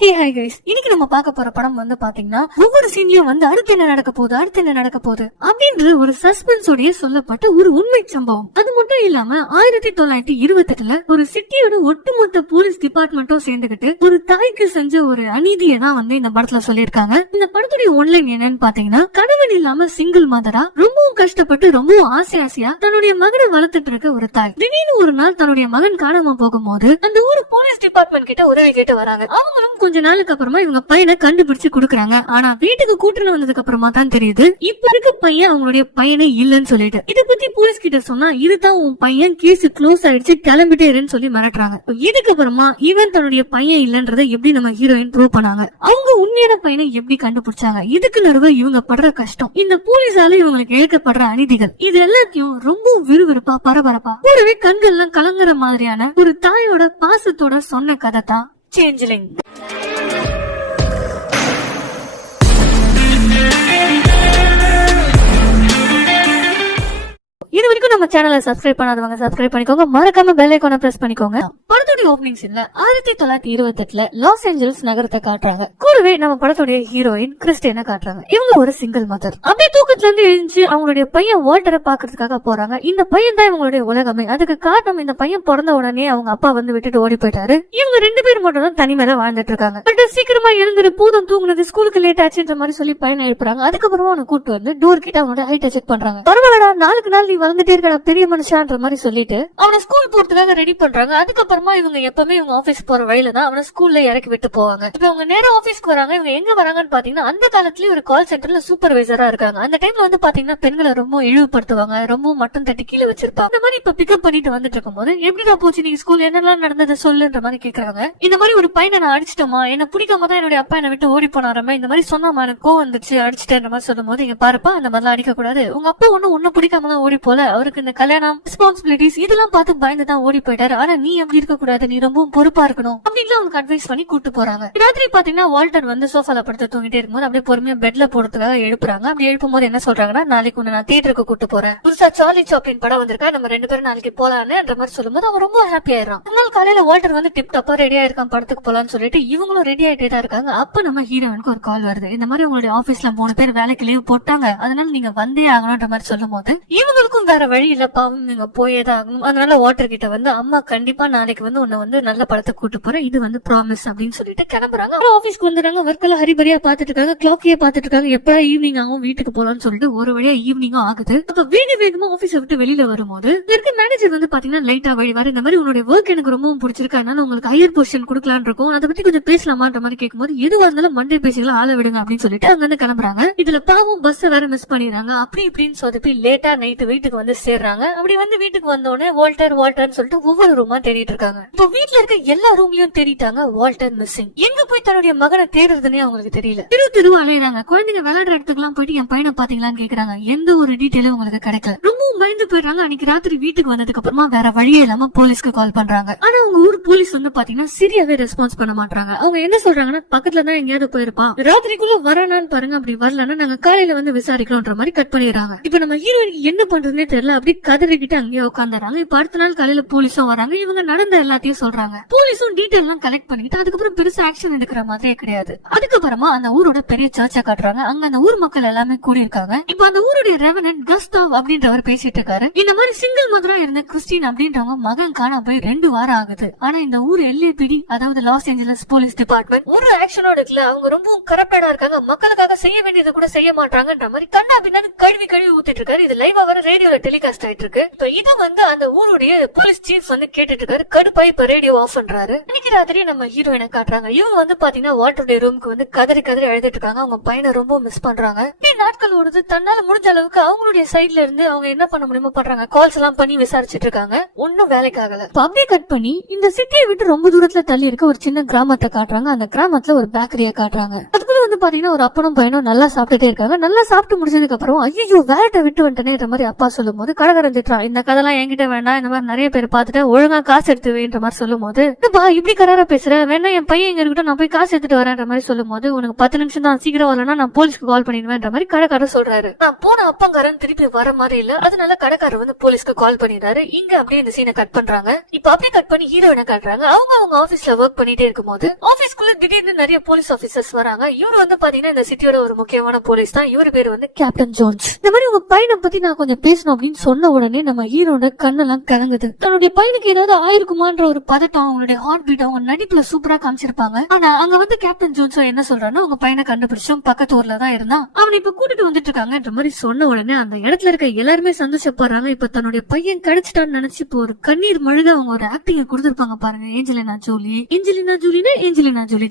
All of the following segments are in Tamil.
ஹே ஹாய் கைஸ், இன்னைக்கு நம்ம பார்க்க போற படம் வந்து பாத்தீங்கன்னா ஒவ்வொரு சீன்லயும் வந்து அடுத்து என்ன நடக்க போகுது அப்படின்ற ஒரு சஸ்பென்ஸோடய சொல்லப்பட்ட ஒரு உண்மை சம்பவம். அது மட்டும் இல்லாம 1928 ஒரு சிட்டியோட ஒட்டுமொத்த போலீஸ் டிபார்ட்மெண்ட்டும் சேர்ந்துகிட்டு ஒரு தாய்க்கு செஞ்ச ஒரு அநீதியை தான் வந்து இந்த படத்துல சொல்லியிருக்காங்க. இந்த படத்துடைய ஒன்லைன் என்னன்னு பாத்தீங்கன்னா, கணவன் இல்லாம சிங்கிள் மதரா ரொம்பவும் கஷ்டப்பட்டு ரொம்பவும் ஆசையா தன்னுடைய மகனை வளர்த்துட்டு இருக்க ஒரு தாய் திடீர்னு ஒரு நாள் தன்னுடைய மகன் காணாம போகும்போது அந்த ஊர் போலீஸ் டிபார்ட்மெண்ட் கிட்ட உதவி கேட்டு வராங்க. அவங்களும் கொஞ்ச நாளுக்கு அப்புறமா இவங்க பையனை கண்டுபிடிச்சு குடுக்கறாங்க. ஆனா வீட்டுக்கு கூட்டிட்டு வந்ததுக்கு அப்புறமா தான் தெரியுது இப்ப இருக்க பையன் அவங்களுடைய பையனே இல்லன்னு சொல்லிட்டு. இத பத்தி போலீஸ் கிட்ட சொன்னா இதுதான் உன் பையன், கேஸ் க்ளோஸ் ஆயிடுச்சு, கிளம்பிட்டே இருன்னு சொல்லி மிரட்டுறாங்க. இதுக்கு அப்புறமா இவன் தன்னுடைய பையன் இல்லன்றத எப்படி நம்ம ஹீரோயின் ப்ரூவ் பண்ணாங்க, அவங்க உண்மையான பையனை எப்படி கண்டுபிடிச்சாங்க, இதுக்கு நடுவே இவங்க படுற கஷ்டம், இந்த போலீஸால இவங்களுக்கு இழக்கப்படுற அநீதிகள், இது எல்லாத்தையும் ரொம்ப விறுவிறுப்பா பரபரப்பா கூடவே கண்கள்லாம் கலங்குற மாதிரியான ஒரு தாயோட பாசத்தோட சொன்ன கதை தான் சேஞ்சலிங். இது வரைக்கும் நம்ம சேனலை சப்ஸ்கிரைப் பண்ணாதவங்க சப்ஸ்கிரைப் பண்ணிக்கோங்க, மறக்காம பெல் ஐகானை பிரஸ் பண்ணிக்கோங்க. படத்துடைய ஓபனிங் சீன்ல 1928 லாஸ் ஏஞ்சல்ஸ் நகரத்தை காட்டுறாங்க. கூடவே நம்ம படத்துடைய ஹீரோயின் கிறிஸ்டியனை காட்டுறாங்க. இவங்க ஒரு சிங்கிள் மதர். அப்படியே தூக்கத்துல இருந்து எழுந்து அவங்களுடைய பையன் வால்டரை பாக்குறதுக்காக போறாங்க. இந்த பையன் தான் இவங்களுடைய உலகமே. அதுக்கு காரணம் இந்த பையன் பிறந்த உடனே அவங்க அப்பா வந்து விட்டுட்டு ஓடி போயிட்டாரு. இவங்க 2 பேர் மட்டும் தான் தனிமையில வாழ்ந்துட்டு இருக்காங்க. பட் சீக்கிரமா எழுந்துரு, போதும் தூங்குனது, ஸ்கூலுக்கு லேட் ஆச்சுன்ற மாதிரி சொல்லி பையனை எழுப்புறாங்க. அதுக்கப்புறமா அவனை கூட்டு வந்து டோர் கிட்ட அவனோட ஹைட்டை செக் பண்றாங்க. பரவாயில்லடா, நாளுக்கு நாள் நீ வளர்ந்துட்டே இருக்கடா, பெரிய மனுஷான்ற மாதிரி சொல்லிட்டு அவனை ஸ்கூல் போறதுக்காக ரெடி பண்றாங்க. அதுக்கப்புறமா இவங்க எப்பவுமே இவங்க ஆபீஸ் போற வழியில தான் அவனை ஸ்கூல்ல இறக்கி விட்டு போவாங்க. இப்ப அவங்க நேரா ஆபீஸ்க்கு வராங்க. இவங்க எங்க வராங்கன்னு பாத்தீங்கன்னா, அந்த காலத்துல ஒரு கால் சென்டர்ல சூப்பர்வைசரா இருக்காங்க. அந்த டைம்ல வந்து பாத்தீங்கன்னா பெண்களை ரொம்ப இழிவுபடுத்துவாங்க, ரொம்ப மட்டம் தட்டி கீழே வச்சிருப்பாங்க. இந்த மாதிரி இப்ப பிக்கப் பண்ணிட்டு வந்துட்டு இருக்கும் போது, எப்படிடா போச்சு நீங்க ஸ்கூல், என்னெல்லாம் நடந்தது சொல்லுன்ற மாதிரி கேக்குறாங்க. இந்த மாதிரி ஒரு பையனை நான் அடிச்சிட்டோமா, என்ன பிடிக்காம தான் என்னுடைய அப்பா என்னை விட்டு ஓடி போனாரமா, இந்த மாதிரி சொன்னாமா, எனக்கு கோவம் வந்துச்சு, அடிச்சிட்டேன்ற மாதிரி சொல்லும் போது, இங்க பாருப்பா அந்த மாதிரிலாம் அடிக்க கூடாது, உங்க அப்பா ஒன்னும் பிடிக்காம தான் ஓடி போல, அவருக்கு இந்த கல்யாணம் ரெஸ்பான்சிபிலிட்டிஸ் இதெல்லாம் பார்த்து பயந்துதான் ஓடி போயிட்டாரு. ஆனா நீ அப்படி இருக்க கூடாது, நீ ரொம்ப பொறுப்பா இருக்கணும் அப்படின்னு அவனுக்கு அட்வைஸ் பண்ணி கூட்டு போறாங்க. ராத்திரி பாத்தீங்கன்னா வால்டர் வந்து சோஃபால படுத்து தூங்கிட்டே இருக்கும்போது அப்படியே பொறுமையா பெட்ல போறதுக்காக எழுப்புறாங்க. அப்படி எழுப்பும் போது என்ன சொல்றாங்கன்னா, நாளைக்கு ஒண்ணு நான் தியேட்டருக்கு கூட்டு போறேன், புதுசா சார்லி சாப்ளின் படம் வந்திருக்கா, நம்ம 2 பேரும் நாளைக்கு போலான்னு மாதிரி சொல்லும்போது அவன் ரொம்ப ஹாப்பி ஆயிடுறான். அதனால காலையில வால்டர் வந்து டிப் டாப்பா ரெடியா இருக்கான் படத்துக்கு போலான்னு சொல்லிட்டு இவங்களும் ரெடி ஆயிட்டே தான் இருக்காங்க. அப்ப நம்ம ஹீரோனுக்கு ஒரு கால் வருது. இந்த மாதிரி உங்களுடைய ஆபீஸ்ல 3 பேர் வேலைக்கு லீவ் போட்டாங்க, அதனால நீங்க வந்தே ஆகணும்ன்ற மாதிரி சொல்லும் போது இவங்களுக்கும் வேற வழி இல்ல, பாவம் நீங்க போயேதான் ஆகணும். அதனால வாட்டர் கிட்ட வந்து, அம்மா கண்டிப்பா நாளைக்கு வந்து உன்னை வந்து நல்ல படத்தை கூட்டு போறேன், இது வந்து ப்ராமிஸ் அப்படின்னு சொல்லிட்டு கிளம்புறாங்க. ஆபீஸ்க்கு வந்துடுறாங்க. ஒர்க்கெல்லாம் ஹரிபரியா பாத்துட்டு இருக்காங்க, கிளாக்கையே பாத்துட்டு இருக்காங்க, எப்ப ஈவினிங் ஆகும் வீட்டுக்கு போலான்னு சொல்லிட்டு ஒரு வழியா ஈவினிங்கும் ஆகுது. அப்ப வேகமா ஆபீஸை விட்டு வெளியில வரும்போது இருக்க மேனேஜர் வந்து பாத்தீங்கன்னா லைட்டா வழி வர, இந்த மாதிரி உங்களுடைய ஒர்க் எனக்கு ரொம்பவும் பிடிச்சிருக்கு, அதனால உங்களுக்கு ஹையர் பொசிஷன் கொடுக்கலான்னு இருக்கும், அதை பத்தி கொஞ்சம் பேசலாமான்ற மாதிரி கேட்கும்போது, எதுவா இருந்தாலும் மண்டே பேசிக்கலாம், ஆள விடுங்க அப்படின்னு சொல்லிட்டு அங்க இருந்து கிளம்புறாங்க. இதுல பாவம் பஸ் வேற மிஸ் பண்ணிடுறாங்க. அப்படி இப்படின்னு சொதப்பி லேட்டா நைட்டு வீட்டுக்கு வந்து சேர்றாங்க. அப்படி வந்து வீட்டுக்கு வந்தோடனே வால்டர்னு சொல்லிட்டு ஒவ்வொரு ரூமா தேடிட்டு இருக்காங்க. இப்போ வீட்டுல இருக்க எல்லா ரூம்லயும் தேடிட்டாங்க, வால்டர் மிஸ்ஸிங். எங்க போய் தன்னுடைய மகனை தேடுறதுன்னே அவங்களுக்கு தெரியல. தெரு அலையிறாங்க. குழந்தைங்க விளையாடுற இடத்துக்குலாம் போயிட்டு என் பையனை பாத்தீங்களான்னு கேக்குறாங்க. எந்த ஒரு டீட்டெயிலும் உங்களுக்கு கிடைக்கல. ரொம்பவும் பயந்து போயிடுறாங்க. அன்னைக்கு ராத்திரி வீட்டுக்கு வந்ததுக்கு அப்புறமா வேற வழியே இல்லாம போலீஸ்க்கு கால் பண்றாங்க. ஆனா அவங்க ஊர் போலீஸ் வந்து பாத்தீங்கன்னா சரியாவே ரெஸ்பான்ஸ் பண்ண மாட்டாங்க. அவங்க என்ன சொல்றாங்கன்னா, பக்கத்துல தான் எங்கேயாவது போயிருப்பான், ராத்திரிக்குள்ள வரானான்னு பாருங்க, அப்படி வரலன்னா நாங்க காலையில வந்து விசாரிக்கணும்ன்ற மாதிரி கட் பண்ணிடுறாங்க. இப்ப நம்ம ஹீரோயினுக்கு என்ன பண்றதுன்னே தெரியல. அப்படி கதறிக்கிட்டு அங்கேயே உட்காந்துறாங்க. இப்ப அடுத்த நாள் காலையில போலீஸும் வராங்க. இவங்க நடந்த எல்லாத்தையும் சொல்றாங்க. போலீஸும் டீடைல் எல்லாம் கலெக்ட் பண்ணிட்டு அதுக்கப்புறம் பெருசா ஆக்ஷன் எடுக்கிற மாதிரியே கிடையாது. அதுக்கப்புறமா அந்த ஊரோட பெரிய சர்ச்சை காட்டுறாங்க. அங்க அந்த ஊர் மக்கள் எல்லாமே கூடி இருக்காங்க. இப்ப அந்த ஊருடைய ரெவனன்ட் கஸ்டாவ் அப்படின்றவர் பேசிட்டு இருக்காரு. இந்த மாதிரி சிங்கிள் மதரா இருந்த கிறிஸ்டின் அப்படின்றவங்க மகன் காண போய் 2 வாரம் ஆகுது. ஆனா இந்த ஊர் எல்ஏபிடி, அதாவது லாஸ் ஏஞ்சலஸ் போலீஸ் டிபார்ட்மெண்ட் ஒரு ஆக்ஷனோட இருக்குல்ல, அவங்க ரொம்ப கரப்டடா இருக்காங்க, மக்களுக்காக செய்ய வேண்டியதை கூட செய்ய மாட்டாங்கன்ற மாதிரி கண்ணா பின்னாடி கழுவி ஊத்திட்டு இருக்காரு. இது லைவா வர ரேடியோல டெலிகாஸ்ட் ஆயிட்டு இருக்கு. இப்ப இத வந்து அந்த ஊருடைய போலீஸ் சீஃப் வந்து கேட்டுட்டு இருக்காரு. கடுப்பாய் இப்ப ரேடியோ ஆஃப் பண்றாரு. இன்னைக்கு ராத்திரி நம்ம ஹீரோயினை காட்டுறாங்க. இவங்க வந்து பாத்தீங்கன்னா வாட்டருடைய ரூமுக்கு வந்து கதறி அழுதுட்டு இருக்காங்க. அவங்க பையனை ரொம்ப மிஸ் பண்றாங்க. நாட்கள் ஓடுது. தன்னால முடிஞ்ச அளவுக்கு அவங்களுடைய சைட்ல இருந்து அவங்க என்ன பண்ண முடியுமோ பண்றாங்க. கால்ஸ் எல்லாம் பண்ணி விசாரிச்சுட்டு இருக்காங்க. ஒன்னும் வேலைக்கு ஆகல. அப்படியே கட் பண்ணி இந்த சிட்டியை விட்டு ரொம்ப தூரத்துல தள்ளி இருக்க ஒரு சின்ன கிராமத்தை காட்டுறாங்க. அந்த கிராமத்துல ஒரு பேக்கரியை காட்டுறாங்க. அதுக்குள்ள வந்து பாத்தீங்கன்னா ஒரு அப்பனும் பையனும் நல்லா சாப்பிட்டுட்டே இருக்காங்க. நல்லா சாப்பிட்டு முடிச்சதுக்கு அப்புறம் ஐயோ வேலைட்ட விட்டு வந்துட்டேன்ற மாதிரி அப்பா சொல்லும் போது கடைக்காரன் திட்டுறான், இந்த கதைலாம் என்கிட்ட வேண்டாம், இந்த மாதிரி நிறைய பேர் பாத்துட்டு ஒழுங்கா காசு எடுத்து வைன்ற மாதிரி சொல்லும் போது, இப்படி கராரா பேசுற, வேணா என் பையன் எங்க இருக்கட்டும், நான் போய் காசு எடுத்துட்டு வரேன்ற மாதிரி சொல்லும் போது, உனக்கு 10 நிமிஷம் தான், சீக்கிரம் வரலன்னா நான் போலீஸ்க்கு கால் பண்ணிடுவேன்ற மாதிரி கடைக்காரர் சொல்றாரு. நான் போன அப்பங்காரன் திருப்பி வர மாதிரி இல்ல, அதனால கடைக்காரர் வந்து போலீஸ்க்கு கால் பண்ணிடுறாரு. இங்க அப்படியே இந்த சீனை கட் பண்றாங்க. இப்ப அப்படியே கட் பண்ணி ஹீரோயினை காட்டுறாங்க. அவங்க ஆபீஸ்ல ஒர்க் பண்ணிட்டே இருக்கும் போது ஆபீஸ்க்குள்ள திடீர்னு நிறைய போலீஸ் ஆபீசர்ஸ் வராங்க. இவரு வந்து பாத்தீங்கன்னா இந்த சிட்டியோட ஒரு முக்கியமான போலீஸ் தான். இவரு பேரு வந்து கேப்டன் ஜோன்ஸ். இந்த மாதிரி உங்க பையனை பத்தி நான் கொஞ்சம் பேசணும் அப்படின்னு சொன்ன உடனே நம்ம ஹீரோட கண்ணெல்லாம் கலங்குது. தன்னுடைய பையனுக்கு ஏதாவது ஆயிருக்குமான்ற ஒரு பதட்டம், அவங்களுடைய ஹார்ட் பீட் அவங்க நடிப்புல சூப்பரா காமிச்சிருப்பாங்க. ஆனா அங்க வந்து கேப்டன் ஜோன்ஸ் என்ன சொல்றாருன்னா, உங்க பையனை கண்டுபிடிச்சோம், பக்கத்து ஊர்ல தான் இருந்தான், அவனை இப்ப கூட்டிட்டு வந்துட்டு இருக்காங்கன்ற மாதிரி சொன்ன உடனே அந்த இடத்துல இருக்க எல்லாருமே சந்தோஷப்படுறாங்க. இப்ப தன்னுடைய பையன் கிடைச்சிட்டான்னு நினைச்சு இப்போ ஒரு கண்ணீர் மழுக அவங்க ஒரு ஆக்டிங் கொடுத்திருப்பாங்க பாருங்க. ஏஞ்சலினா ஜோலி